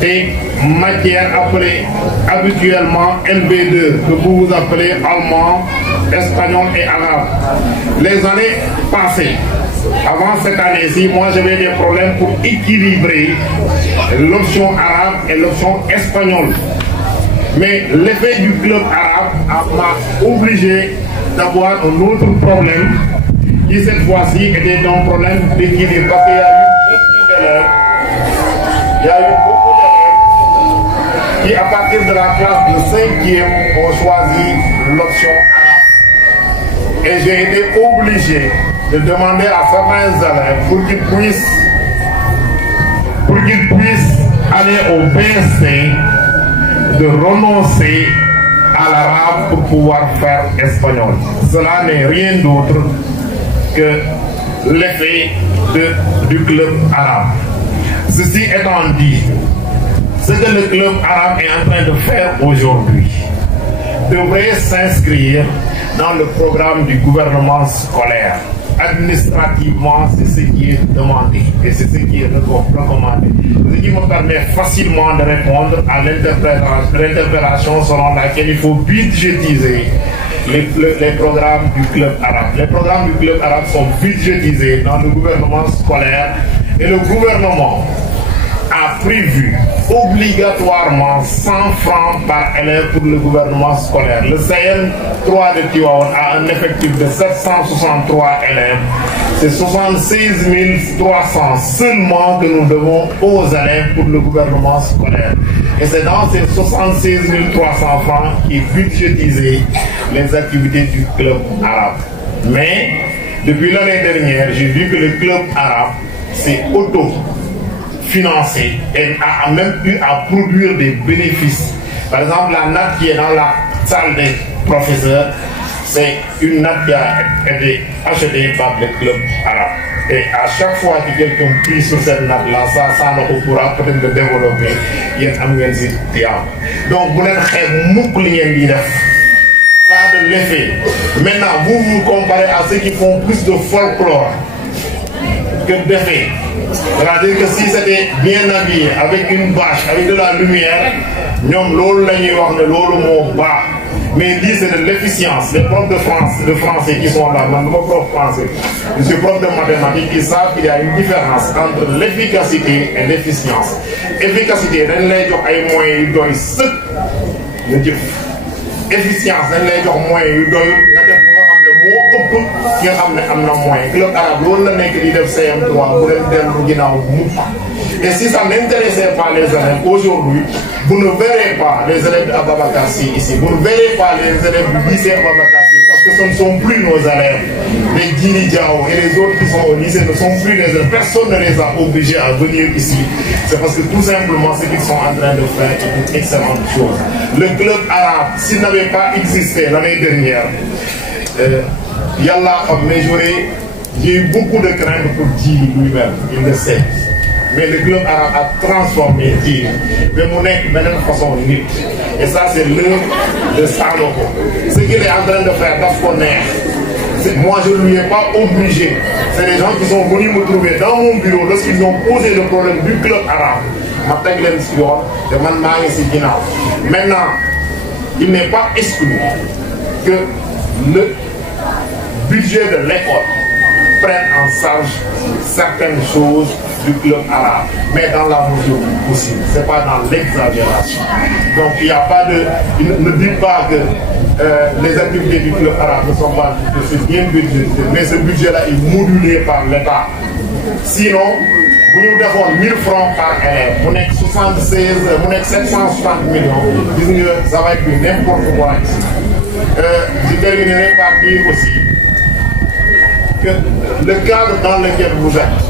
des matières appelées habituellement MB2, que vous appelez allemand, espagnol et arabe. Les années passées, avant cette année-ci, moi j'avais des problèmes pour équilibrer l'option arabe et l'option espagnole. Mais l'effet du club arabe m'a obligé d'avoir un autre problème qui cette fois-ci était un problème d'équilibre parce qu'il y a eu beaucoup d'élèves. Il y a eu beaucoup d'élèves qui, à partir de la classe de 5e, ont choisi l'option arabe. Et j'ai été obligé de demander à certains élèves pour qu'ils puissent aller au BSC de renoncer à l'arabe pour pouvoir faire espagnol. Cela n'est rien d'autre que l'effet du club arabe. Ceci étant dit, ce que le club arabe est en train de faire aujourd'hui devrait s'inscrire dans le programme du gouvernement scolaire. Administrativement, c'est ce qui est demandé et c'est ce qui est recommandé. Ce qui me permet facilement de répondre à l'interpellation selon laquelle il faut budgétiser les programmes du club arabe. Les programmes du club arabe sont budgétisés dans le gouvernement scolaire et le gouvernement a prévu obligatoirement 100 francs par élève pour le gouvernement scolaire. Le CM3 de Tivaouane a un effectif de 763 élèves. C'est 76 300 seulement que nous devons aux élèves pour le gouvernement scolaire. Et c'est dans ces 76 300 francs qui est budgétisé les activités du club arabe. Mais depuis l'année dernière, j'ai vu que le club arabe s'est financé et a même eu à produire des bénéfices. Par exemple, la natte qui est dans la salle des professeurs, c'est une natte qui a été achetée par le club arabe. Et à chaque fois que quelqu'un prie sur cette natte-là, ça ne pourra peut-être le développer. Donc, vous n'êtes pas ça a de l'effet. Maintenant, vous vous comparez à ceux qui font plus de folklore que d'effet. C'est-à-dire que si c'était bien habillé, avec une bâche, avec de la lumière, mais dit c'est de l'efficience. Les profs de français qui sont là, non, pas profs français, je suis prof de mathématiques, ils savent qu'il y a une différence entre l'efficacité et l'efficience. Efficacité, c'est les moyens de efficience, c'est les moyens club arabe, et si ça n'intéressait pas les élèves aujourd'hui, vous ne verrez pas les élèves d'Ababakassi ici, vous ne verrez pas les élèves du lycée Ababakassi, parce que ce ne sont plus nos élèves. Les Gili Diao et les autres qui sont au lycée ne sont plus des élèves. Personne ne les a obligés à venir ici. C'est parce que tout simplement ce qu'ils sont en train de faire est une excellente chose. Le club arabe, s'il n'avait pas existé l'année dernière, Yallah a mesuré, j'ai eu beaucoup de crainte pour Djili lui-même, il le sait. Mais le club arabe a transformé Djili. Mais mon est de même façon nul. Et ça, c'est l'œuvre de Sanoko. Ce qu'il est en train de faire, Moi, je ne lui ai pas obligé. C'est les gens qui sont venus me trouver dans mon bureau lorsqu'ils ont posé le problème du club arabe. Maintenant, il n'est pas exclu que le budget de l'école prenne en charge certaines choses du club arabe, mais dans la mesure possible. Ce n'est pas dans l'exagération. Donc il n'y a pas de... Ne dites pas que les activités du club arabe ne sont pas bien budgétées, mais ce budget-là est modulé par l'État. Sinon, vous nous devons 1000 francs par élève, vous n'êtes 76, vous n'êtes 760 millions, ça va être n'importe quoi ici. Je terminerai par dire aussi que le cadre dans lequel vous êtes,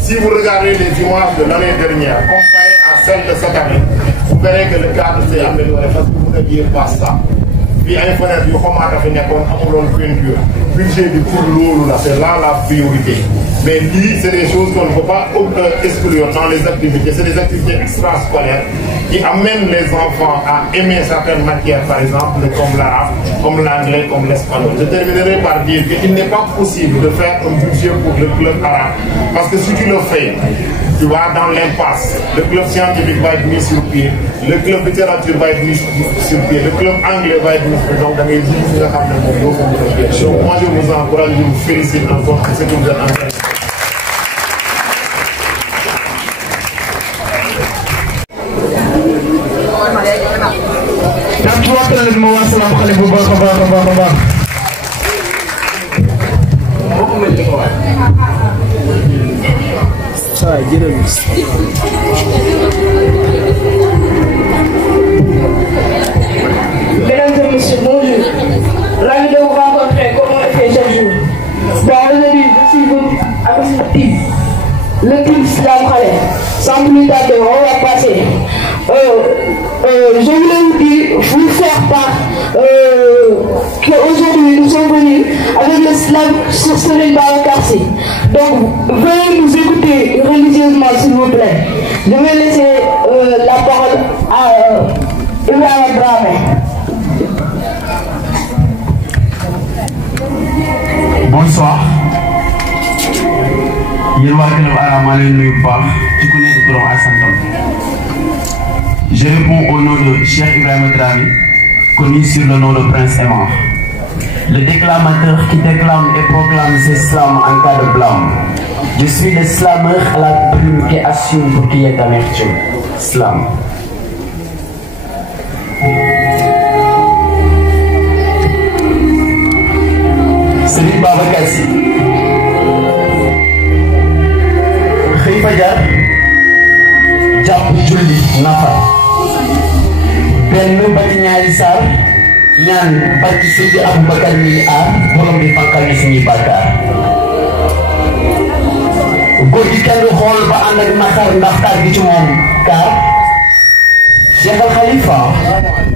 si vous regardez les images de l'année dernière comparées à celles de cette année, vous verrez que le cadre s'est amélioré parce que vous n'aviez pas ça. Puis il faut dire que le budget du cours là, c'est là la priorité. Mais lui, c'est des choses qu'on ne peut pas exclure dans les activités. C'est des activités extrascolaires qui amènent les enfants à aimer certaines matières, par exemple, comme l'arabe, comme l'anglais, comme l'espagnol. Je terminerai par dire qu'il n'est pas possible de faire un budget pour le club arabe. Parce que si tu le fais, tu vas dans l'impasse. Le club scientifique va être mis sur pied. Le club littérature va être mis sur pied. Le club anglais va être mis sur pied. Donc, dans les moi, je vous encourage, je vous félicite encore pour ce que vous êtes en train de faire. Mesdames et messieurs, bonjour. Ravi de vous rencontrer comme on le fait chaque jour. Bon, aujourd'hui, je suis venu avec le team Slam Khaled. Sans plus tarder, on va passer. Je voulais vous faire part qu'aujourd'hui nous sommes venus avec le slam sur Serigne Babacar Sy. Donc, veuillez nous écouter religieusement s'il vous plaît. Je vais laisser la parole à Ibrahima Dramé. Bonsoir. Je réponds au nom de Cheikh Ibrahima Dramé, connu sur le nom de Prince Aimant. Le déclamateur qui déclame et proclame ses slams en cas de blâme. Je suis le slameur à la plume qui assume pour qu'il y ait amertume. Slam. Serigne Babacar Sy. Xëy fajar jàpp julli nafar benn ba ci ñaari saar ñaan barki Seydi Aboubacar mi aar borom bi fankal ñu suñuy bàkkaar góor gi kenn xool ba ànd ak naqar ndax taar gi ci moom car Cheikh Al Khalifa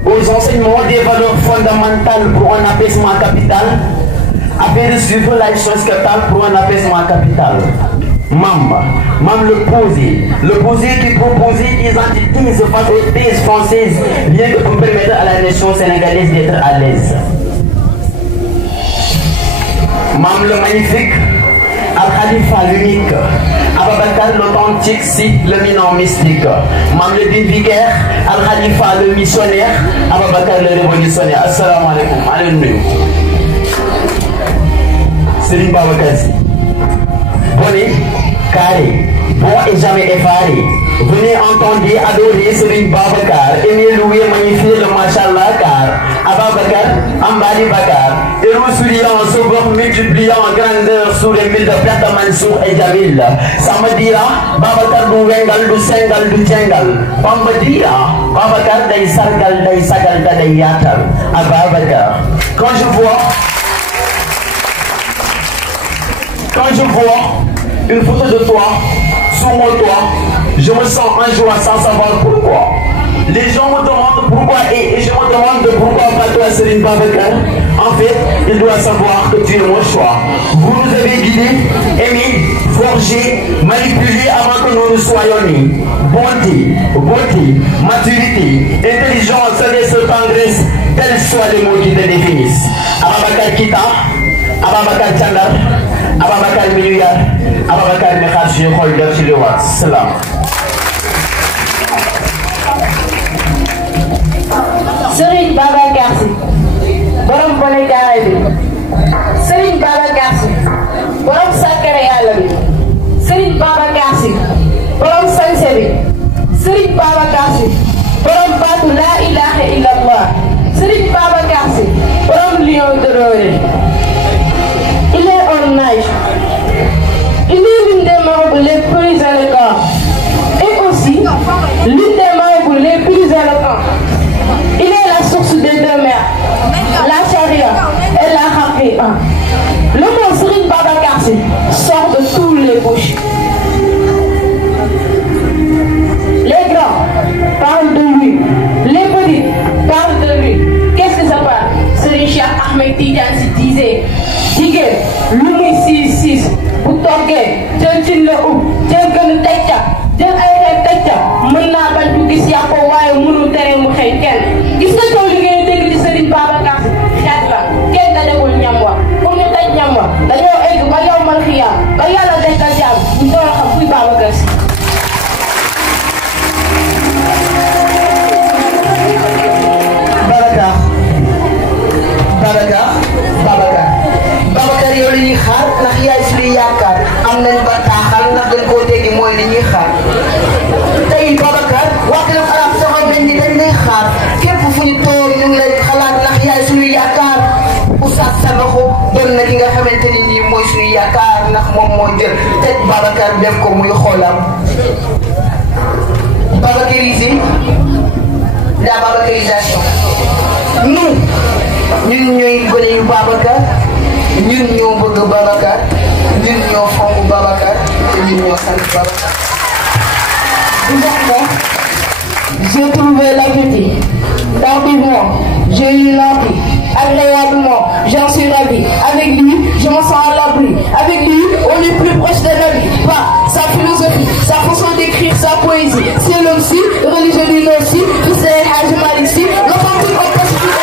aux enseignements des valeurs fondamentales pour un apaisement capital avait reçu la chose capitale pour un apaisement capital. Mam le posé qui proposait des antithèses face aux thèses françaises, bien que pour permettre à la nation sénégalaise d'être à l'aise. Mam le magnifique, Al Khalifa l'unique, Ababakar l'authentique, si le minant mystique. Mam le din vicaire, Al Khalifa le missionnaire, Ababakar le révolutionnaire. Assalamu alaikum. Alléluia. Serigne Babacar Sy. Bonnet, carré, bon et jamais effaré. Venez entendre, adorer Serigne Babacar, aimer, louer, magnifier le Machallah car Ababakar, Ambali Bakar, héros souriant, sauveur multipliant en grandeur sous les mille de Plata Mansour et Jamil. Ça me dira, Babacar du Wengal, du Sengal, du Tjengal. Bamba dira, Babacar day sargal, day sagal, day yatal. Ababakar. Quand je vois une photo de toi sur mon toit, je me sens en joie sans savoir pourquoi. Les gens me demandent pourquoi et je me demande pourquoi pas toi Serigne Babacar. En fait, il doit savoir que tu es mon choix. Vous nous avez guidés, aimés, forgés, manipulés avant que nous ne soyons nés. Beauté, maturité, intelligence, sagesse, tendresse, tels soient les mots qui te définissent. Ababakar Kita, Ababacar Thiandar Ababacar mi ñu yar Ababacar mi xaar suñu xol def ci li war salaam. Serigne Babacar Sy borom bone gaare bi Serigne Babacar Sy borom sàkkare yàlla bi Serigne Babacar Sy borom sañse bi Serigne Babacar Sy borom baatu la ilaha illallah Serigne Babacar Sy borom lion doré. Il est en âge. Il est l'une des marabouts les plus élégants et aussi l'une des marabouts les plus éloquents. Il est la source des deux mers, la charia et la haqiqa. Le mot Serigne Babacar Sy sort de tous les bouches. Les grands parlent de lui, les petits parlent de lui. Qu'est-ce que ça parle? Serigne Cheikh Ahmed Tidiane Sy disait jigéen lu muy siis bu toggee jël cin la jël gën a teg ca jël ay xeet teg ca mën naa bañ bu gis yàpp waaye mënul tere mu xëy kenn gis nga taw li ngay dégg ci Serigne Babacar Sy xeet la kenn dajagul ñam wa pour ñu taj ñam wa dañoo egg ba yow mal xiyaam ba yàlla dekkal jaam ñu door a xam kuy Babacar Sy. Babacar yow li ñuy xaar ndax yaay suñuy yaakaar am nañ bataaxal ndax dañ koo dégg mooy li ñuy xaar tey Babacar wax dëgg arab taxaw nañ ni dañ lay xaar képp fu ñu toog ñu ngi lay xalaat ndax yaay suñuy yaakaar Oustaz Sanoxo doon na ki nga xamante ni nii mooy suñuy yaakaar ndax moom moo jël teg Babacar def ko muy xoolam Babacariser la babacarisation ñun ñooy gone yu Babacar ñun ñoo bëgg Babacar ñun ñoo fonk Babacar te ñun ñoo sant Babacar. J'ai trouvé l'appétit. Tardivement, j'ai eu l'envie. Agréablement, j'en suis ravi. Avec lui, je me sens à l'abri. Avec lui, on est plus proche de la vie. Pas sa philosophie, sa façon d'écrire, sa poésie. C'est l'homme si, religieux lui aussi, tout c'est Hadj Malick Sy. L'authentique en positif.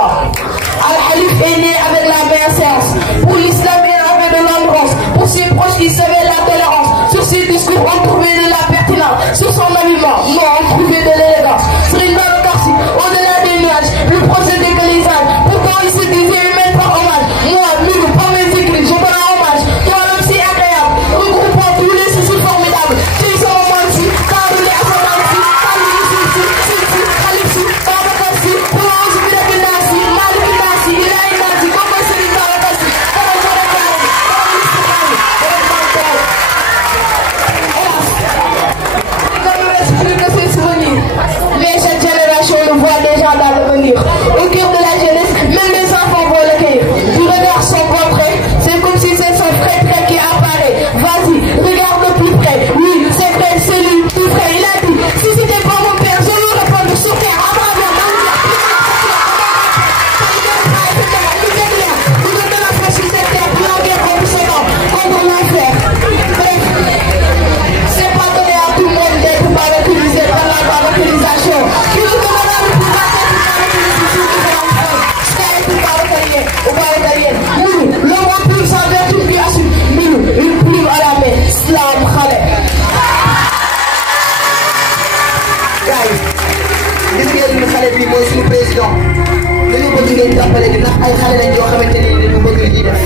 Al-Khalif est né avec la bienséance. Pour l'islam, il avait de l'endurance. Pour ses proches, il savait la tolérance. Sur ses discours, on trouvait de la pertinence. Sur son habillement, non, on trouvait de l'élégance. Serigne Babacar Sy, au-delà des nuages, plus proche des paysages. Pourtant, il se disait humain par hommage. Moi, lui, par mes écrits, je te rends hommage. Toi-même, c'est agréable. Regroupant tous les soucis formidables. Tu es son hommage, car il est Babacar Sy, Babacar Sy, Prononce, Bilabinasi, Malikinasi, Ilainasi, Koko Serigne Babacar Sy, comme il reste plus que ses souvenirs. Mais cette génération le voit déjà dans l'avenir. Au cœur de la jeunesse, même les enfants vont le cueillir. Tu regardes son portrait, c'est comme si c'est son frère qui apparaît. Vas-y, regarde de plus près. Oui, c'est vrai, c'est lui, tout près. Il a dit, si c'était pas mon père, je lui répondre sur terre. C'est pas donné à tout le monde d'être babacarisé dans la babacarisation. Qui nous demande de pouvoir être babacarien ou babacarienne. Nous, le roi plus sans vertu qui assume. Nous, une plume à la main. Slam Khaled. Gars yi gis ngeen ni xale bi mooy suñu président dañu bëgg ngeen jàppale ñu ndax ay xale lañ yoo xamante ni dañu bëgg li ñuy def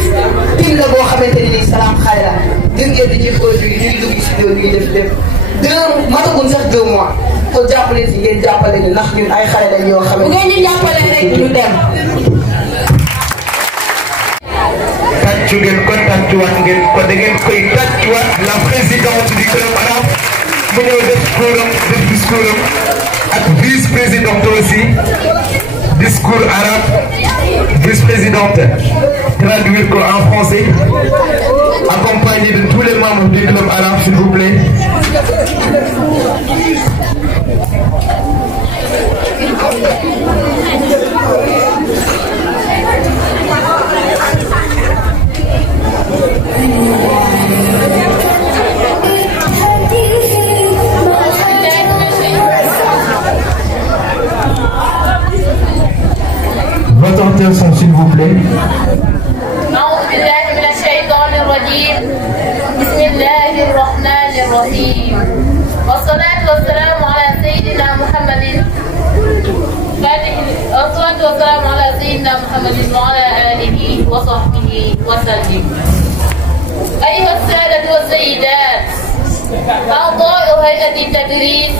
tim la boo xamante ni salaam xale la gis ngeen di ñuy produit ñu ngi dugg si studio ñu ngi def lépp matagul sax 2 mois ko jàppale si ngeen jàppale ñu ndax ñun ay xale lañ yoo xamante bu ngeen ñu jàppale rek ñu dem. tàccu ngeen ko tàccuwaat ngeen ko da ngeen koy tàccuwaat la présidente du club arabe mu ñëw def discours am ak vice-présidente aussi discours arabe vice-présidente traduire ko en français accompagné de tous les membres du club arabe s'il vous plaît. الرحيم والصلاة والسلام على سيدنا محمد والصلاة والسلام على سيدنا محمد وعلى آله وصحبه وسلم. أيها السادة والسيدات، أعضاء هيئة التدريس،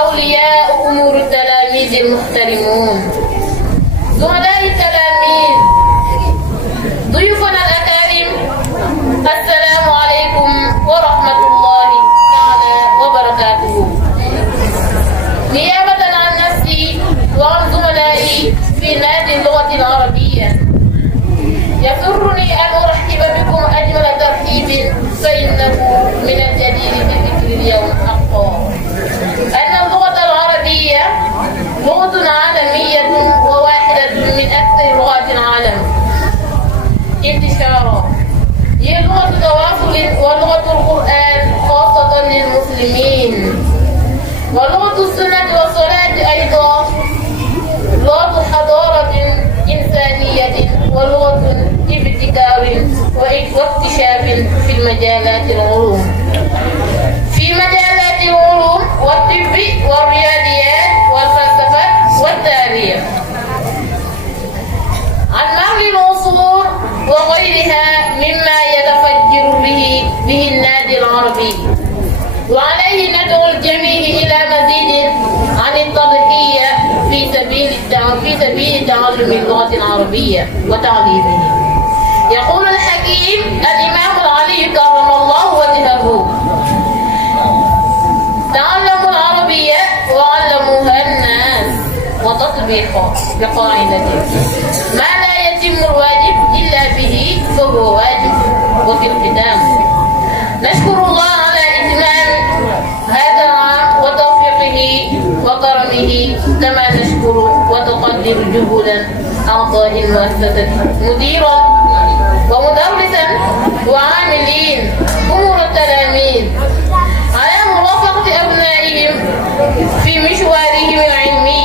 أولياء أمور التلاميذ المحترمون، زملاء التلاميذ، ضيوفنا الأكارم، السلام عليكم ورحمة الله تعالى وبركاته. نيابة عن نفسي وعن زملائي في نادي اللغة العربية، يسرني أن أرحب بكم أجمل ترحيب، فإنه من الجدير بالذكر اليوم حقا أن اللغة العربية لغة عالمية وواحدة من أكثر لغات العالم انتشارا. هي لغة تواصل ولغة القرآن خاصة للمسلمين، ولغة السنة والصلاة أيضا لغة حضارة إنسانية ولغة ابتكار واكتشاف في المجالات العلوم، والطب والرياضيات والفلسفة والتاريخ. عن مر العصور وغيرها مما يتفجر به النادي العربي، وعليه ندعو الجميع إلى مزيد عن التضحية في سبيل تعلم اللغة العربية وتعليمه. يقول الحكيم الإمام العلي كرم الله وجهه: تعلموا العربية وعلموها الناس. وتطبيقا بقاعدته: ما لا يتم الواجب إلا به فهو واجب. وفي الختام نشكر الله على إتمام هذا العام وتوفيقه وكرمه، كما نشكر وتقدر جهودا أعضاء المؤسسة، مديرا ومدرسا وعاملين أمور التلاميذ، على مرافقة أبنائهم في مشوارهم العلمي.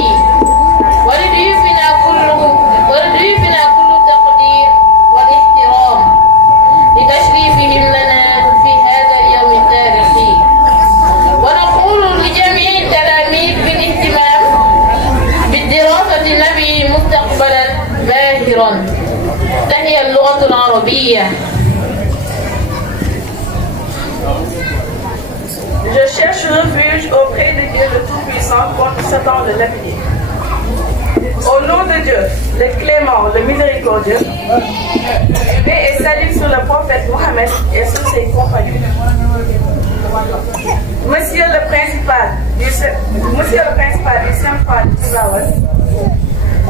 ولضيوفنا كل التقدير والاحترام لتشريفهم لنا في هذا اليوم التاريخي. ونقول لجميع التلاميذ بالاهتمام بالدراسة نبي مستقبلا باهرا. تحيا اللغة العربية. Je cherche refuge auprès de Dieu le Tout-Puissant contre Satan le lapidé. Au nom de Dieu, le clément, le miséricordieux, paix et salut sur le prophète Mohammed et sur ses compagnons. Monsieur le principal du Saint-Croix de Tivaouane,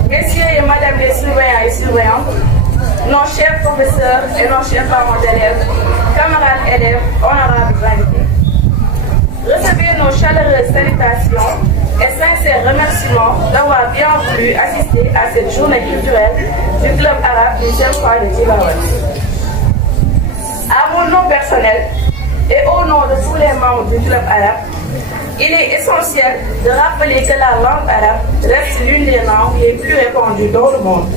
messieurs et madame les surveillants et surveillantes, nos chers professeurs et nos chers parents d'élèves, camarades élèves, honorables invités, recevez nos chaleureuses salutations et sincères remerciements d'avoir bien voulu assister à cette journée culturelle du club arabe du Saint-Croix de Tivaouane. À mon nom personnel et au nom de tous les membres du club arabe, il est essentiel de rappeler que la langue arabe reste l'une des langues les plus répandues dans le monde.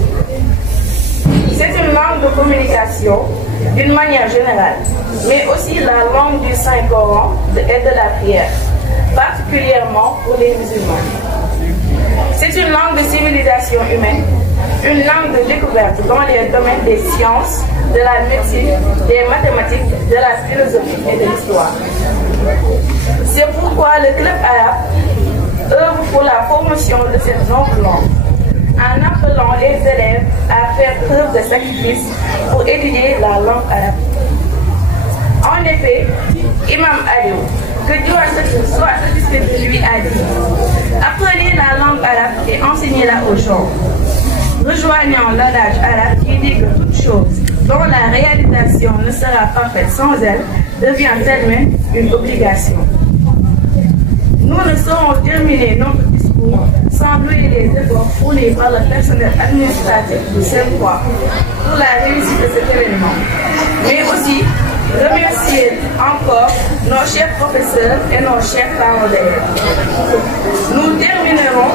C'est une langue de communication d'une manière générale, mais aussi la langue du Saint-Coran et de la prière, particulièrement pour les musulmans. C'est une langue de civilisation humaine, une langue de découverte dans les domaines des sciences, de la médecine, des mathématiques, de la philosophie et de l'histoire. C'est pourquoi le club arabe œuvre pour la promotion de cette noble langue, en appelant les élèves à faire preuve de sacrifice pour étudier la langue arabe. En effet, Imam Aliou, que Dieu soit satisfait de lui, a dit: apprenez la langue arabe et enseignez-la aux gens. Rejoignant l'adage arabe qui dit que toute chose dont la réalisation ne sera pas faite sans elle devient elle-même une obligation. Nous ne saurons terminer notre discours sans louer les efforts fournis par le personnel administratif du Saint-Croix pour la réussite de cet événement, mais aussi remercier encore nos chers professeurs et nos chers parents d'élèves. Nous terminerons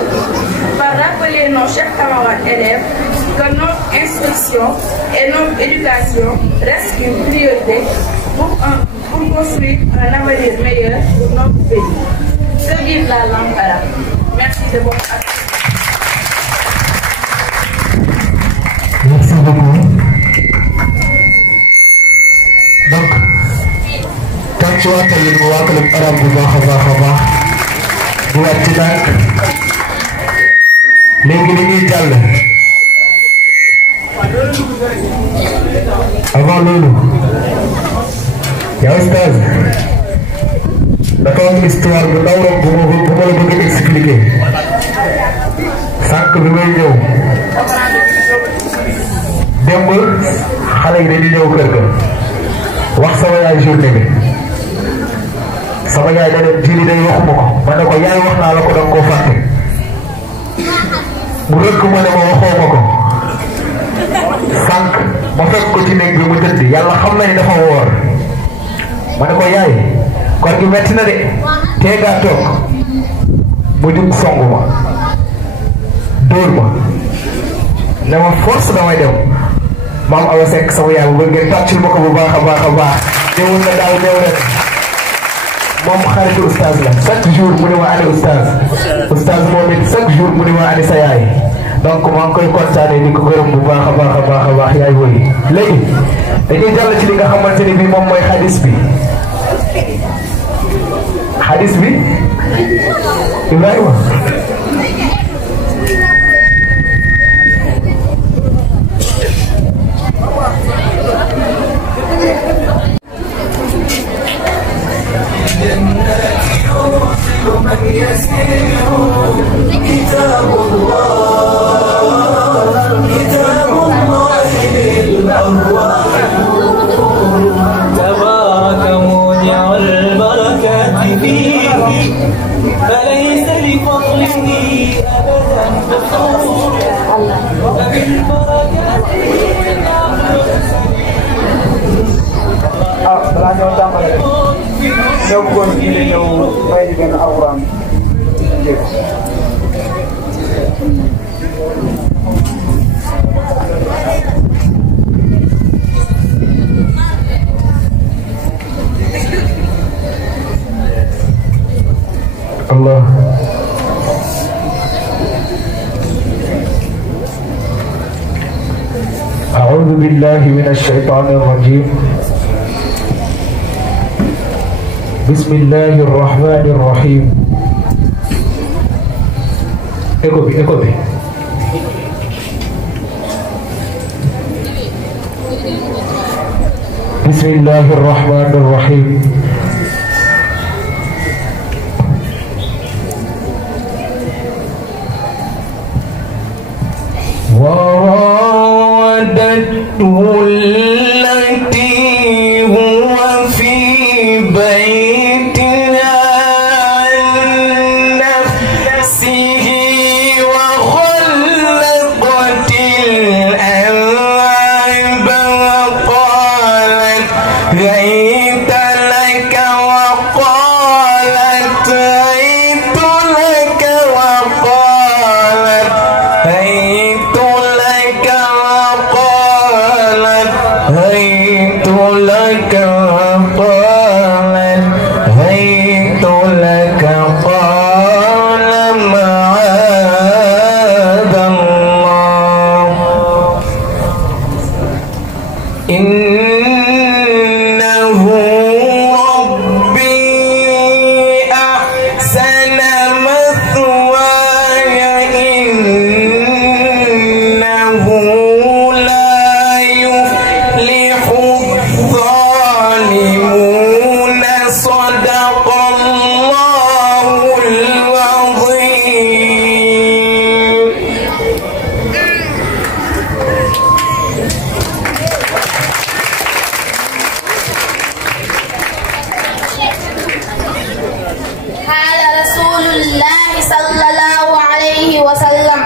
par rappeler nos chers camarades élèves que notre instruction et notre éducation restent une priorité pour construire un avenir meilleur pour notre pays. Servir la langue arabe. Merci de votre attention. Merci beaucoup. Donc, quand tu as tenu le mot que arabe bu baax a baax a baax di wàcc nag léegi dañuy jàll avant loolu yaa Oustaz dafa am histoire bu ndaw rek bu ma la bëgg expliquer sànq bi may ñëw démb xale yi dañuy ñëw kër ga wax sama yaay journée bi sama yaay da leen jili day waxuma ko ma ne ko yaay wax naa la ko danga koo fàtte mu rëkk ma ne ma waxoo ma ko sànq ma fekk ko ci néeg bi mu tëdd yàlla xam na ni dafa woor ma ne ko yaay koor gi metti na de tee ngaa toog mu jug song ma dóor ma ne ma force damay dem maam Awa Seck sama yaay bu bëgg ngeen tàccul ma ko bu baax a baax a baax ñëwul na daaw ñëw ren moom xaritu oustaz la chaque jour mu ne ma ani oustaz moom it chaque jour mu ne ma ani sa yaay donc maa ngi koy kontaanee di ko gërëm bu baax a baax a baax a baax yaay woy léegi dañuy jàll ci li nga xamante ni bii moom mooy xadis bi Ibrahima تبارك مودع البركات فيه فليس لفضله أبدا بخور وبالبركات balaa ñoo tàmbale ñëw bëggoon kii di ñëw may di benn alxuraan Allah أعوذ بالله من الشيطان الرجيم بسم الله الرحمن الرحيم إكوبي بسم الله الرحمن الرحيم وراودته التي هو في بيتها عن نفسه وغلقت الأبواب وقالت هيت لك وقالت هيت لك وقالت هيت لك وقالت هيت لك وقالت هيت لك قال معاذ الله إنه ربي أحسن مثواي إنه لا يفلح الظالمون صدق الله العظيم قال رسول الله صلى الله عليه وسلم.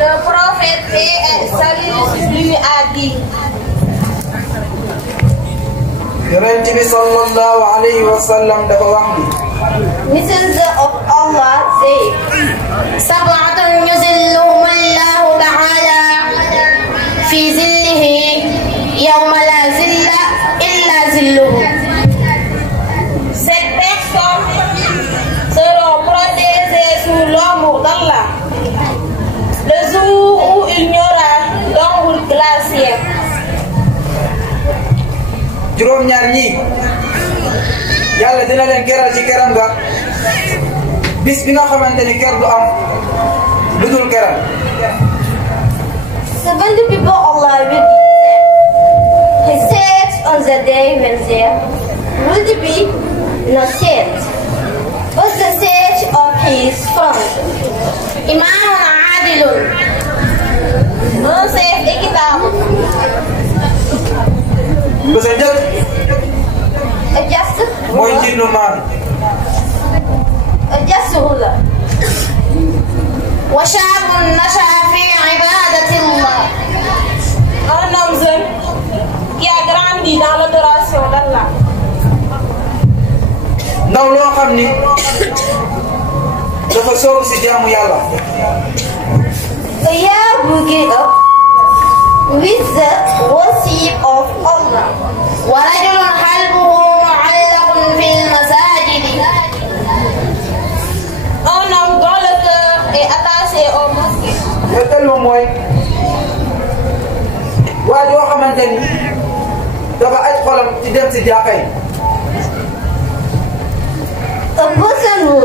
Le prophète paix et salut lui a dit. Yonent bi sallallahu alayhi wa sallam dafa wax ni Messenger of Allah say, Sab'atun yuzilluhum Allahu ta'ala fi zillihi yawma la zilla illa zilluhu. Ces personnes seront protégées sous l'ombre d'Allah le jour où il n'y aura d'ombre glaciaire. juróom-ñaar ñi yàlla dina leen keral ci keram ga bis bi nga xamante ni ker du am lu dul keral. 70 people Allah will He said on the day when there would be no shade but the shade of his front. Imam Adilun, no safe équitable. ba sa njëkk Just mooy njiit maan. just ruler. وشاب نشأ في عبادة الله. Un homme jeune qui a grandi dans l'adoration d'Allah. ndaw loo xam ni dafa soobu si jaamu yàlla. A young who grew up with the worship of Allah. ورجل قلبه معلق في المساجد. Un homme dont le cœur est attaché au mosquée. ñetteel moom mooy waa joo xamante ni dafa aj xolam ci dem si jàkka yi. A person who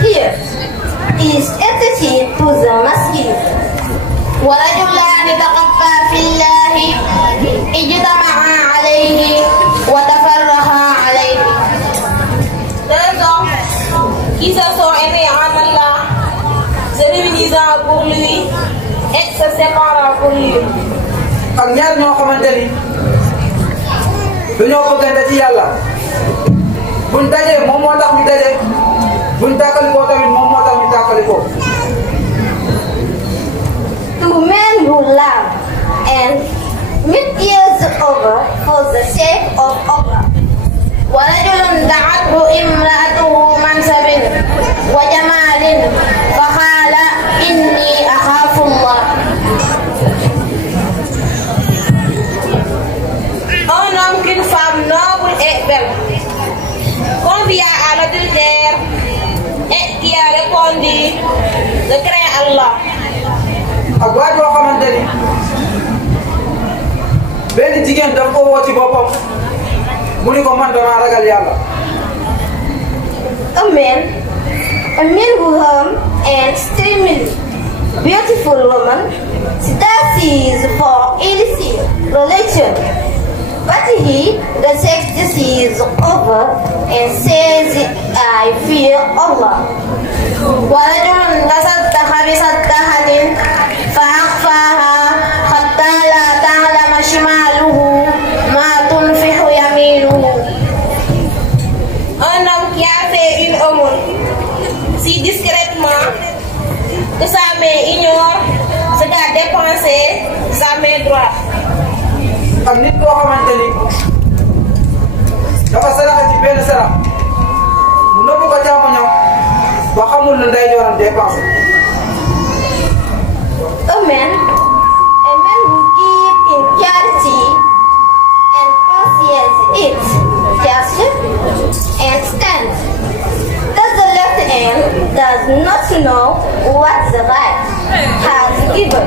here is attached to the masjid. ورجلان تقفا في الله اجتمعا عليه وتفرقا عليه. Deux hommes qui se sont aimés en Allah, se réunissant pour lui et se séparant pour lui. ak ñaar ñoo xamante ni dañoo bëggante ci yàlla buñ dajee moom moo tax ñu daje buñ tàkkalikoo tamit moom moo tax ñu tàkkalikoo. Two men who love and meet years over for the sake of Allah. ورجل دعته امرأته منصب وجمال فقال إني أخاف الله. Un homme qu'une femme noble et belle convia à l'adultère et qui a répondu je crains Allah. ak waa joo xamante ni benn jigéen daf ko woo ci boppam mu ni ko man damaa ragal yàlla. A man who harmed an extremely beautiful woman searches for illicit relation, but he rejects this over and says, I fear Allah. ورجل تصدق بصدقة فأخفاها حتى لا تعلم شماله ما تنفق يمينه. Un homme qui a fait une aumône si discrètement que sa main ignore ce qu'a dépensé sa main droite. ak nit koo xamante ni dafa sarax ci benn sarax mu nëbbu ko càmmoñam ba xamul ne ndeyjooram dépensé. A man who gives in charity and conceals it just and stands. Does the left hand does not know what the right has given.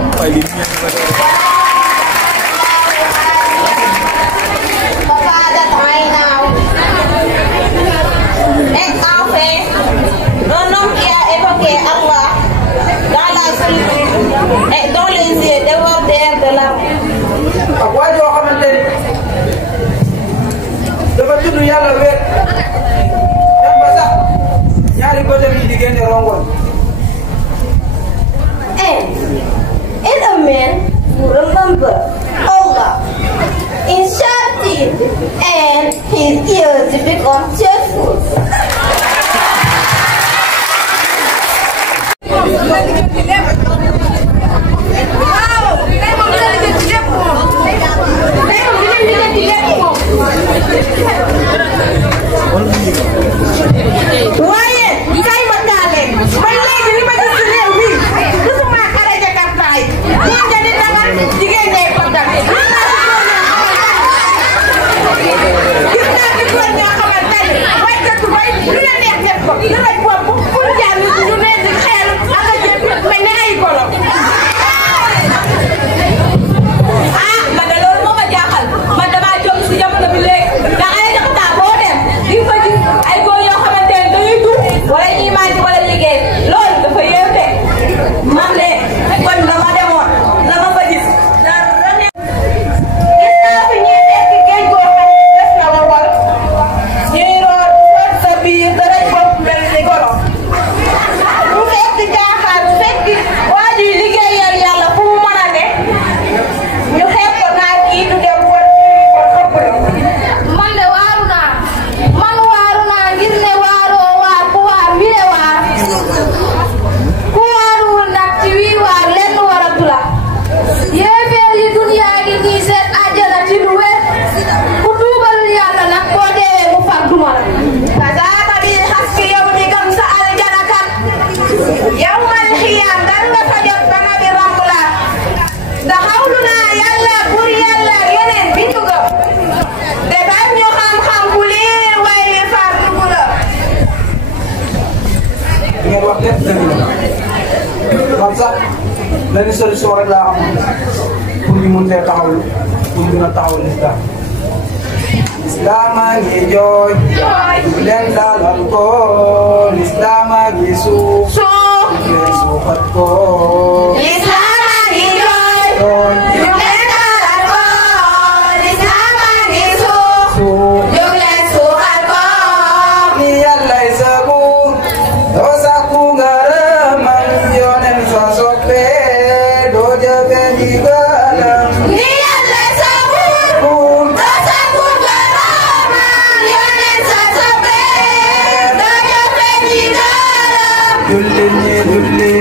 فقالت عيناه. Et enfin, un homme qui a évoqué Allah dans la solitude et dont les yeux débordèrent de larmes. ak waa joo xamante ni dafa tudd yàlla wéet dem ba sax ñaari bëtam yi di génne rongoñ. And a man who remembers Allah in charity and his ears become cheerful. waaye kay ma taale man léegi li ma gis ci réew mi gisuma xale jakartaay moom ja di dawal jigéen ñay ko dal benn solution rek laa am pour ñu mun fee taxawlu pour ñu mën a taxawal l'islam. L'islam a ngi jooy leen dalal ko l'islam a ngi suuf leen suuxat ko. L'islam a ngi jooy leen dalal ko l'islam a ngi suuf leen suuxat ko. Ni Yàllay sa buur doo sàkku ngërëmam yonent sa soppe doo jëfe ndigalam. Ni Yàllay sa buur doo sàkku ngërëmam yonent sa soppe doo jëfe ndigalam. Jullit ñi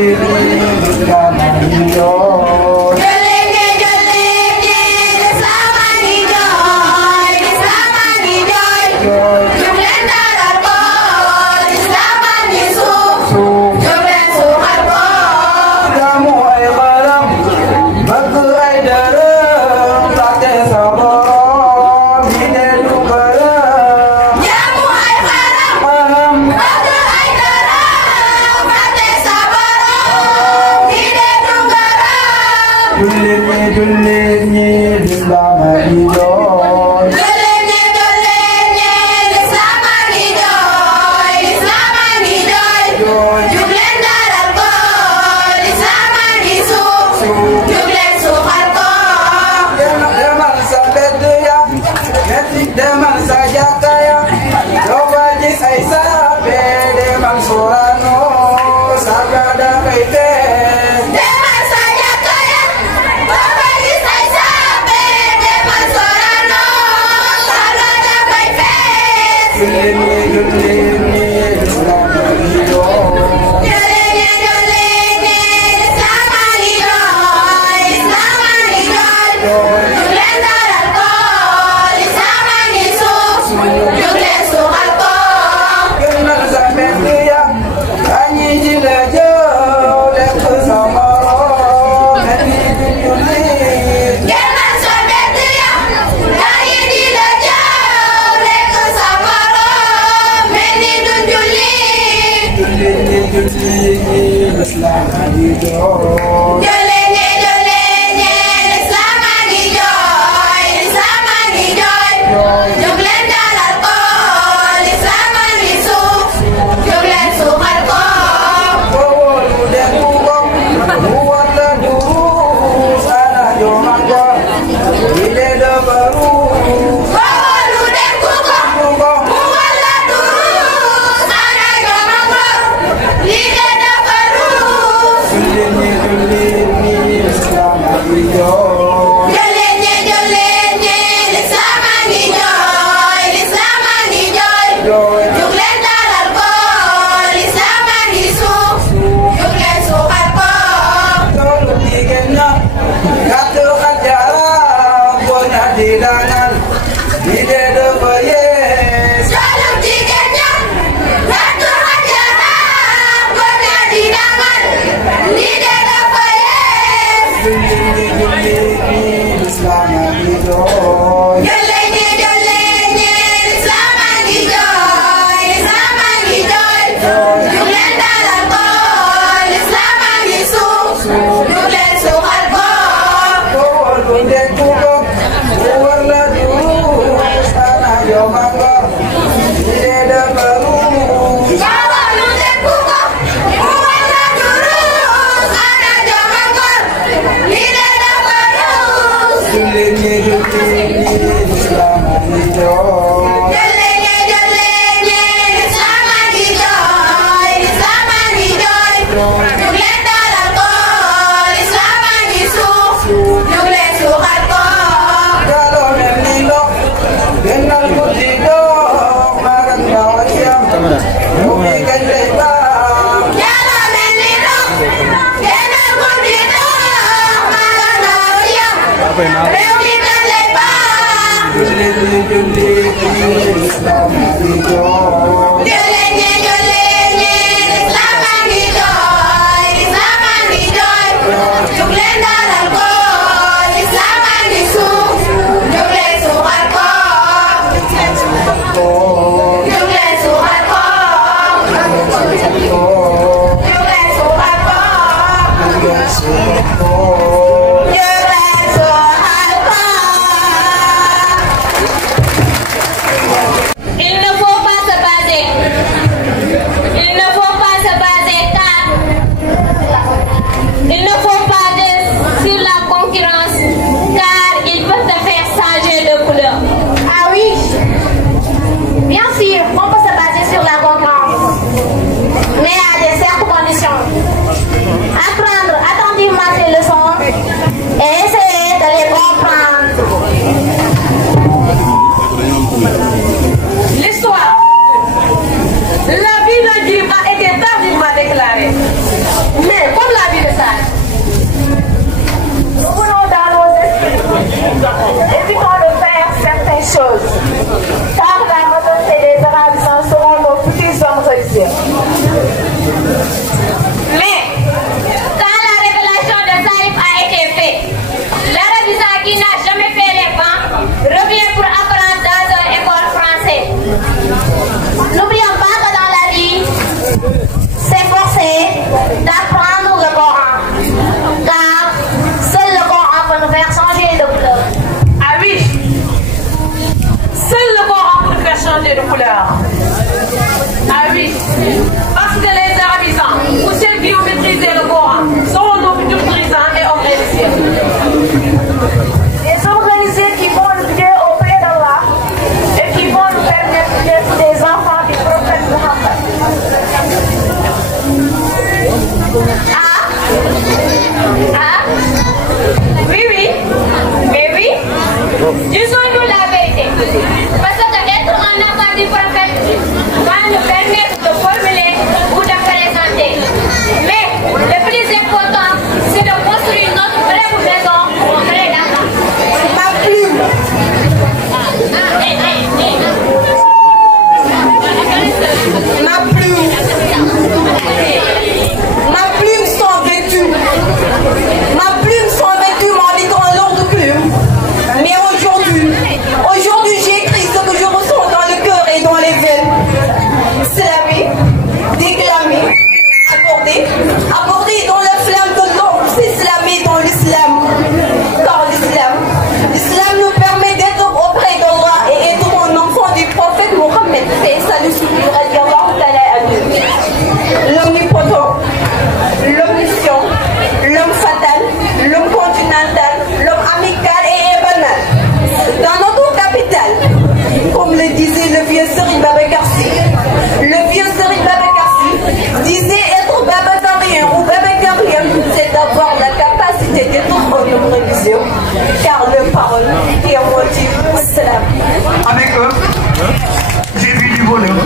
l'islam a ngi jooy. Jullit ñi l'islam a ngi jooy l'islam a ngi jooy. Jóg leen dalal ko l'islam a ngi suuf jóg leen suuxat ko. Jaamu ay xaram bëgg ay dërëm fàtte sa borom yi ne du gërëm. Jaamu ay xaram bëgg ay dërëm fàtte sa borom yi ne du gërëm. Jullit ñi l'islam a ngi jooy. Jullit ñi l'islam a ngi jooy l'islam a ngi jooy. Jóg leen dalal ko l'islam a ngi suuf jóg leen suuxat ko. Demal sa mbedd ya demal sa jàkka ya doo fa gis ay saabe demal Sorano saaga dafay fees. Demal sa jàkka ya doo fa gis ay saabe demal Sorano saaga dafay fees. Jullit ñi l'islam a ngi jooy. Jullit ñi l'islam a ngi jooy l'islam a ngi jooy. Jóg leen dalal ko l'islam a ngi suuf jóg leen suuxat ko. Demal sa mbedd ya añi ci la jëw lekk sa morom ne di jullit. Demal sa mbedd ya añi ci la jëw lekk sa morom mel ni du jullit. Jullit ñi l'islam a ngi jooy. Jullit ñi l'islam a ngi jooy l'islam a ngi jooy. Jóg leen dalal ko l'islam a ngi suuf jóg leen suuxat ko. Wóolu déggu ko mu war la duus ana jomanga ile dafa ruus. Wóolu déggu ko mu war la duus ana jomanga ile dafa ruus. Jullit ñi l'islam a ngi jooy. Jullit ñi l'islam a ngi jooy l'islam a ngi jooy. Jóg leen dalal ko l'islam a ngi suuf jóg leen suuxat ko. Loolu jigéen ña gàtt xajara góor ña di daanal ile dafa yees. Loolu jigéen ña gàtt xajara góor ña di daanal ile dafa yees. Jullit ñi l'islam a ngi jooy. Jullit ñi l'islam a ngi jooy l'islam a ngi jooy. Jóg leen dalal ko l'islam a ngi suuf jóg leen suuxat ko. Wóolu déggu ko mu war la duus ana jomanga ile dafa ruus. Wóolu déggu ko mu war la duus ana jomanga ile dafa ruus. Jullit ñi l'islam a ngi jooy. Jullit ñi l'islam a ngi jooy l'islam a ngi jooy. Jóg leen dalal ko l'islam a ngi suuf jóg leen suuxat ko. Kalau mel ni ndox gënal guddi dox mag ak ndaw ak yam mu ngi kañ lay baax. Yàlla mel ni ndox gënal guddi dox mag ak ndaw ak yam réew mi kañ lay baax. Jullit ñi l'islam a ngi jooy. Jullit ñi l'islam a ngi jooy l'islam a ngi jooy. Jóg leen dalal ko l'islam a ngi suuf jóg leen suuxat ko. Jóg leen suuxat ko. Jóg leen suuxat ko. de couleur. Ah oui, parce que les arabisants, ou ceux qui ont maîtrisé le Coran, seront nos futurs dirigeants et organisés. Les organisés qui vont nous guider auprès d'Allah et qui vont nous permettre d'être des enfants du prophète Mohammed. Oui, oui. Mais oui. Disons-nous la vérité. Parce que être un enfant du prophète va nous permettre de formuler ou de présenter. Mais le plus important, c'est de construire notre vraie maison auprès d'Allah. Ma plume. Ma plume. Ma plume sans vêtue. Ma plume sans vêtue m'en est en longue plume. Mais aujourd'hui, j'ai écrit ce que je ressens dans le cœur et dans les veines. Slammer, déclamer, aborder dans la flamme de l'ombre, c'est slammer dans l'islam. Car l'islam nous permet d'être auprès d'Allah et être un enfant du prophète Mohammed. Et ça nous suffit, l'omnipotent, l'omniscient, l'homme fatal, l'homme continental, l'homme amical et banal. Dans notre capitale, comme le disait le vieux Serigne Babacar Sy, disait être babacarien ou babacarien, c'est d'avoir la capacité d'être en homme religieux, car le parole est un motif salam. Avec eux, j'ai vu du bonheur.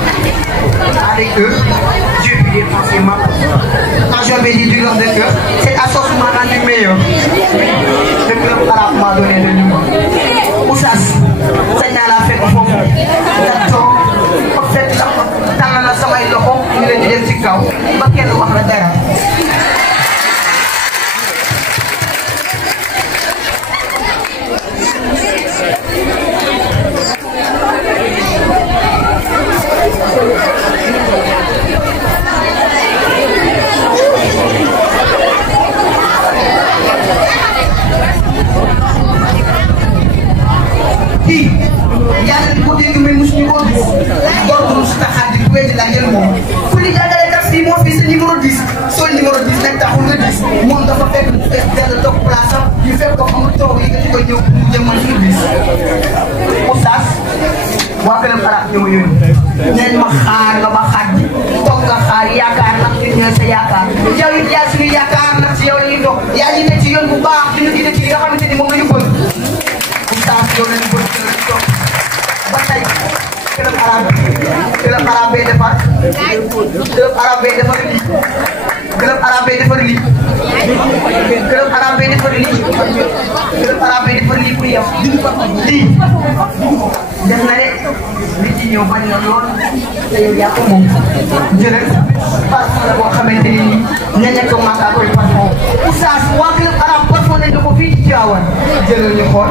Avec eux, j'ai vu des pensées ma quand j'avais dit du leur de cœur, cet assoce m'a rendu meilleur. Le club arabe m'a donné le numéro. Oussas, ça n'a la fête au fond. D'accord, en fait, dans la samay loxo, ñu leen di dem ci kaw ba kenn wax la dara. Yàlla di ko dégg mais mosuñu ko gis boobu mosu taxaat di ko di laajal moom ku li jàngale tax fii moo fi sa numéro 10 soo numéro 10 nag taxul nga gis moom dafa fekk dell toog place am ñu fekk ko amul toog yi nga ci koy ñëw mu jëmal suñu gis oustaz waa këram arab ñoo ma yónni neen ma xaar nga ba xaaj toog nga xaar yaakaar nag ñu ñëw sa yaakaar yow it yaa suñu yaakaar nag ci yow la ñuy dox yaa ñu ne ci yoon bu baax dina gën ci li nga xamante ni moom la ñu bëgg oustaz yow la ñu bëgg ba tey këram arab bay defar këram arab bay defar lii këram arab bay defar lii këram arab bay defar lii këram arab bay defar lii pour yow lii def na de li ci ñëw bañ na lool te yow yaa ko moom jëlal parfum la boo xamante ni nii nga nekk Makka koy parfum oustaz waa këram arab parfum nañ ko fii ci Tivaouane jëlal ñu xool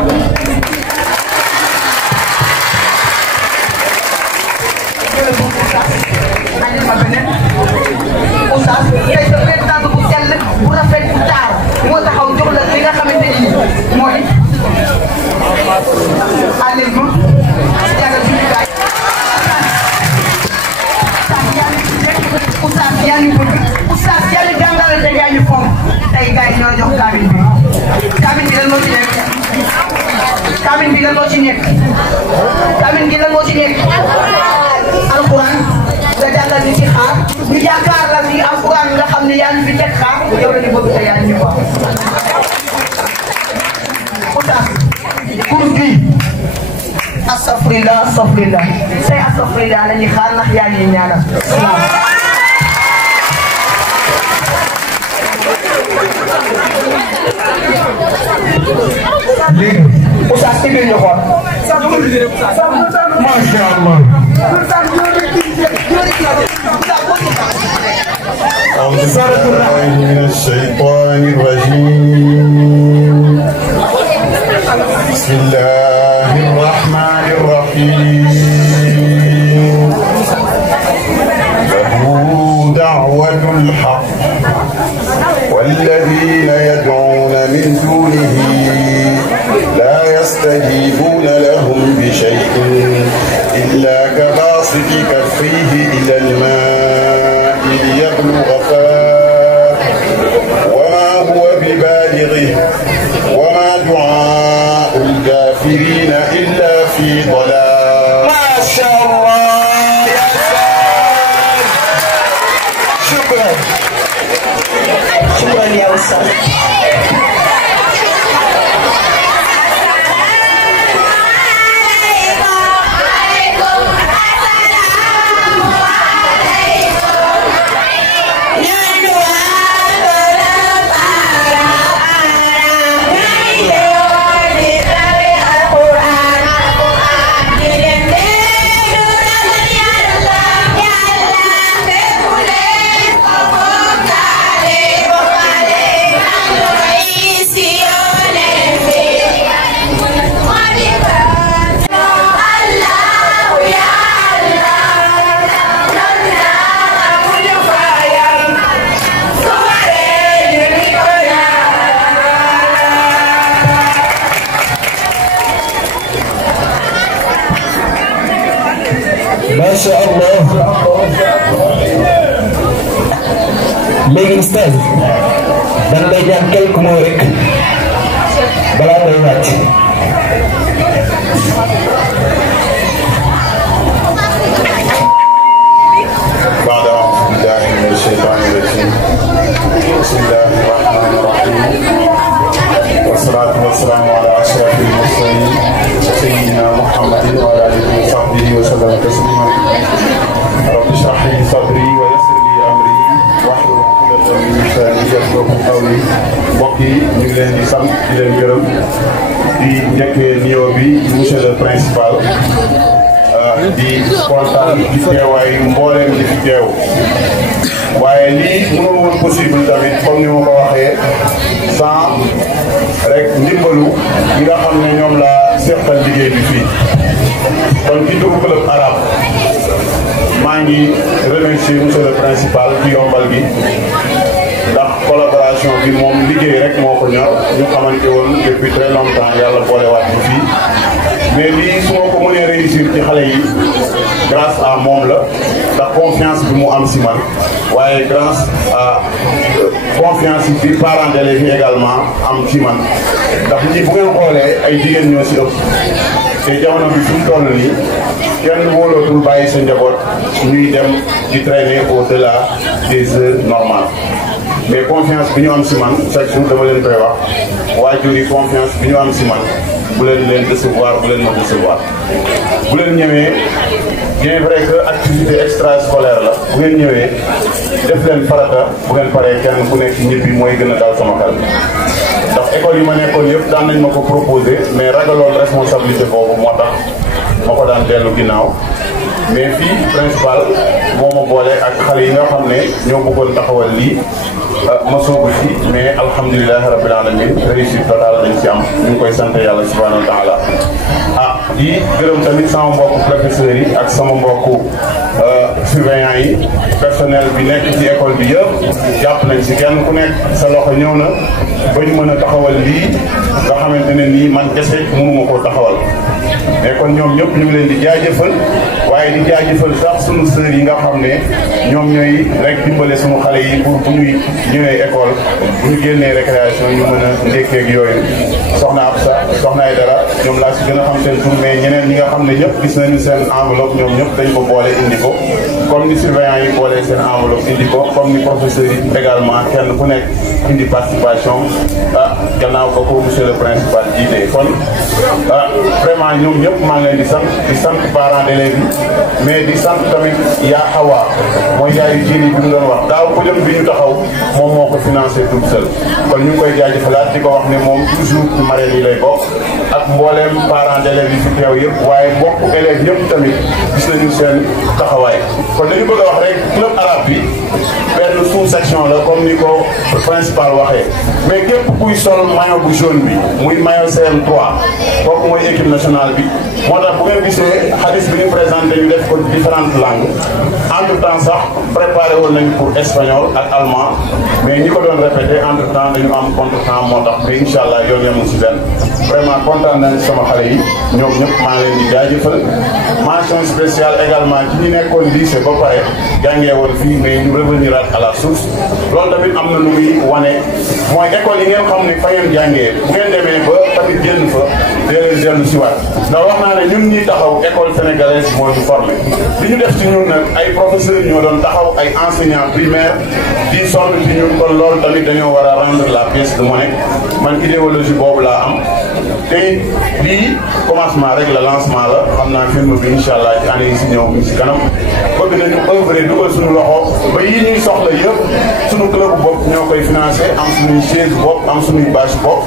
andil ma beneen oustaz tey sa président bu sell bu rafet bu taar moo taxaw jox la li nga xamante ni moo di andil ma jàngal suñu gaay oustaz yaa ngi bëgg oustaz yaa ngi jàngal te yaa ngi fonk tey gaay ñoo jox kaamil bi lan moo ci nekk kaamil bi lan moo ci nekk kaamil bi lan moo ci nekk alquran nga jàngal ñu ci xaar ñu yaakaar la ni alquran nga xam ne yaa ngi fi teg xaar yow la ñu bëgg te yaa ngi ñu wax oustaz kurus gi astafrillah say astafrillah la ñuy xaar ndax yaa ngi ñaanal léegi oustaz ci biir ñu xool macha allah أعوذ بالله من الشيطان الرجيم بسم الله الرحمن الرحيم له دعوة الحق والذين يدعون من دونه لا يستجيبون لهم بشيء إلا كباسط كفيه إلى الماء ليبلغ فاه وما هو ببالغه وما دعاء الكافرين إلا في ضلال. ما شاء الله يا سلام. شكرا شكرا يا أستاذ. ما شاء الله. léegi Oustaz dañ lay ñaan quelques mots rek balaa may wàcc. بعد أعوذ بالله من الشيطان الرجيم بسم الله الرحمن الرحيم والصلاة والسلام على أشرف المرسلين سيدنا محمد وعلى آله وصحبه وسلم تسليما. رب اشرح لي صدري ويسر لي أمري واحلل عقدة من لساني يفقهوا قولي. mbokk yi ñu ngi leen di sant di leen gërëm di njëkkee nuyoo bi monsieur le principal di kontaan di teewaay mbooleem di fi teew waaye lii mënul woon possible tamit comme ni ma ko waxee sans rek ndimbalu ñi nga xam ne ñoom la seqal liggéey bi fii kon ci turu club arabe maa ngi remercier monsieur le principal ci yombal gi ndax collaboration bi moom liggéey rek moo ko ñor ñu xamante woon depuis très longtemps yàlla boolewaat ñu fii mais lii su ma ko mënee réussir ci xale yi grâce à moom la ndax confiance bi mu am si man waaye grâce à confiance bi parents d'élèves yi également am ci man ndax ñi bu ngeen xoolee ay jigéen ñoo si ëpp te jamono bi fi mu toll nii kenn wóolootul bàyyi sa njaboot ñuy dem di traîner au-delà des heures normales mais confiance bi ñu am si man chaque jour dama leen koy wax waajur yi confiance bi ñu am si man bu leen décevoir bu leen ma décevoir bu leen ñëwee bien vrai que activité extrascolaire la bu ngeen ñëwee def leen farata bu ngeen paree kenn ku nekk ñibbi mooy gën a daal sama xel ndax école yi ma nekkoon yëpp daan nañ ma ko proposé mais ragaloon responsabilité boobu moo tax ma ko daan dellu ginnaaw mais fii principal moo ma boole ak xale yi nga xam ne ñoo bëggoon taxawal lii ma soobu ci mais alhamdulilah rabbil alamin réussite totale dañ ci am ñu ngi koy sant yàlla subhanahu wa taala di gërëm tamit sama mbokku professeurs yi ak sama mbokku surveillants yi personnel bi nekk ci école bi yëpp jàpp nañ ci kenn ku nekk sa loxo ñëw na ba ñu mën a taxawal lii nga xamante ne nii man kese mënuma koo taxawal mais kon ñoom ñëpp ñu ngi leen di jaajëfal waaye di jaajëfal sax sunu sœurs yi nga xam ne ñoom ñooy rek dimbale sunu xale yi pour bu ñuy ñëwee école bu ñu génnee récréation ñu mën a ndékkeeg yooyu soxna Absa soxna ay dara ñoom laa si gën a xam seen tur mais ñeneen ñi nga xam ne ñëpp gis nañu seen enveloppe ñoom ñëpp dañ ko boole indi ko comme ni surveillant yi boolee seen enveloppe indi ko comme ni professeurs yi également kenn ku nekk indi participation gannaaw ba ko monsieur le principal jiite kon vraiment ñoom ñëpp maa ngi leen di sant parents d'élèves yi mais di sant tamit yaa Awa mooy yaayu jiini bi ñu doon wax daaw ko jëm bi ñu taxaw moom moo ko financé toute seule kon ñu ngi koy jaajëfalaat di ko wax ne moom toujours ci marraine yi lay bokk ak mbooleem parents d'élèves yi fi teew yëpp waaye mbokku élèves yëpp tamit gis nañu seen taxawaay kon dañu bëgg a wax rek club arabe bi benn sous-section la comme ni ko principal waxee mais képp kuy sol maillot bu jaune bi muy maillot CM3 kooku mooy équipe nationale bi moo tax bu ngeen gisee xadis bi ñu présenté ñu def ko différentes langues entre temps sax préparé woon nañ pour espagnol ak allemand mais ñi ko doon répété entre temps dañu am contre-temps moo tax mais incha allah yoon yemul si benn vraiment kontaan nañ sama xale yi ñoom ñëpp maa ngi leen di jaajëfal mention spéciale également ci ñi nekkoon lycée ba pare jàngee woon fii mais ñu revenir à la source loolu tamit am na lu muy wane mooy école yi ngeen xam ne fa ngeen jàngee bu ngeen demee ba tamit génn fa dee leen dellu si waat ndax wax naa ne ñun ñi taxaw école sénégalaise moo ñu formé li ñu def ci ñun nag ay professeurs ñoo doon taxaw ay enseignants primaires di sonn ci ñun kon loolu tamit dañoo war a rendre la pièce de monnaie man idéologie boobu laa am te lii commencement rek la lancement la xam naa film bi incha allah ci année yi si ñëw si kanam bëgg nañu œuvrer dugal suñu loxo ba yi ñuy soxla yëpp suñu club bopp ñoo koy financé am suñuy chaise bopp am suñuy bâche bopp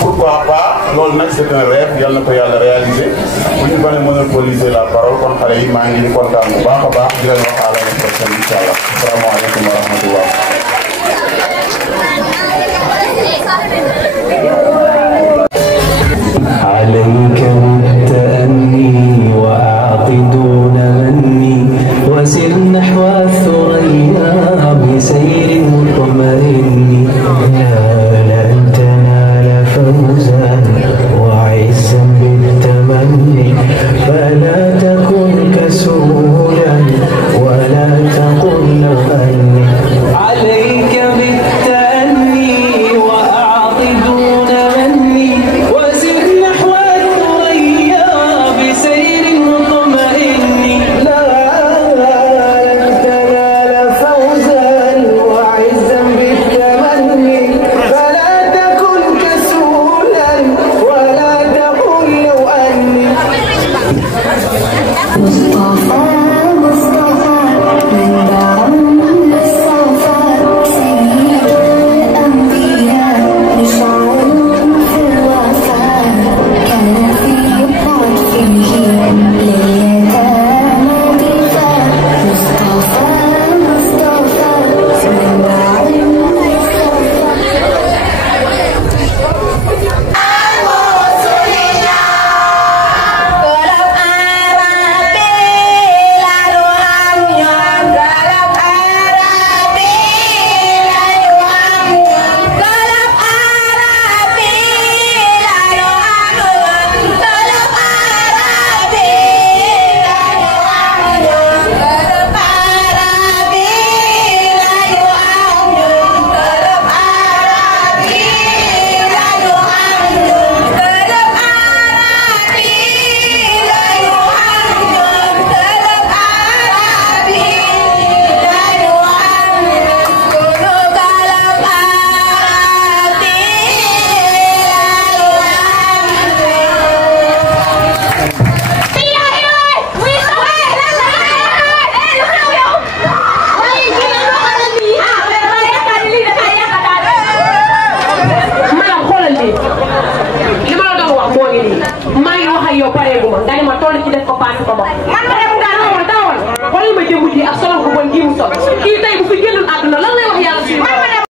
pourquoi pas loolu nag c'est un rêve yal na ko yàlla réaliser bu ñu bëri monopoliser la parole kon xale yi maa ngi kontaan bu baax a baax di leen wax à l'année prochaine incha allah asalaamaaleykum wa rahmatullah. عليك بالتأني وأعط دون مني وسر نحو الثريا بسير مطمئن لن تنال فوزا وعزا بالتمني فلا تكن كسولا ولا تقل أني عليك بالتأني وأعط دون مني وسر نحو الثريا بسير مطمئن لا لن تنال فوزا وعزا بالتمني فلا تكن كسولا ولا تقل لو أني مصطفى مصطفى من دار المصطفى سيد الأنبياء مشعر في الوفاء كان في طرفه لليتامى دفاع مصطفى مصطفى من دار man ma dem nga non dawal xool ma jëmu ji ak solo bu bon gi mu sol kii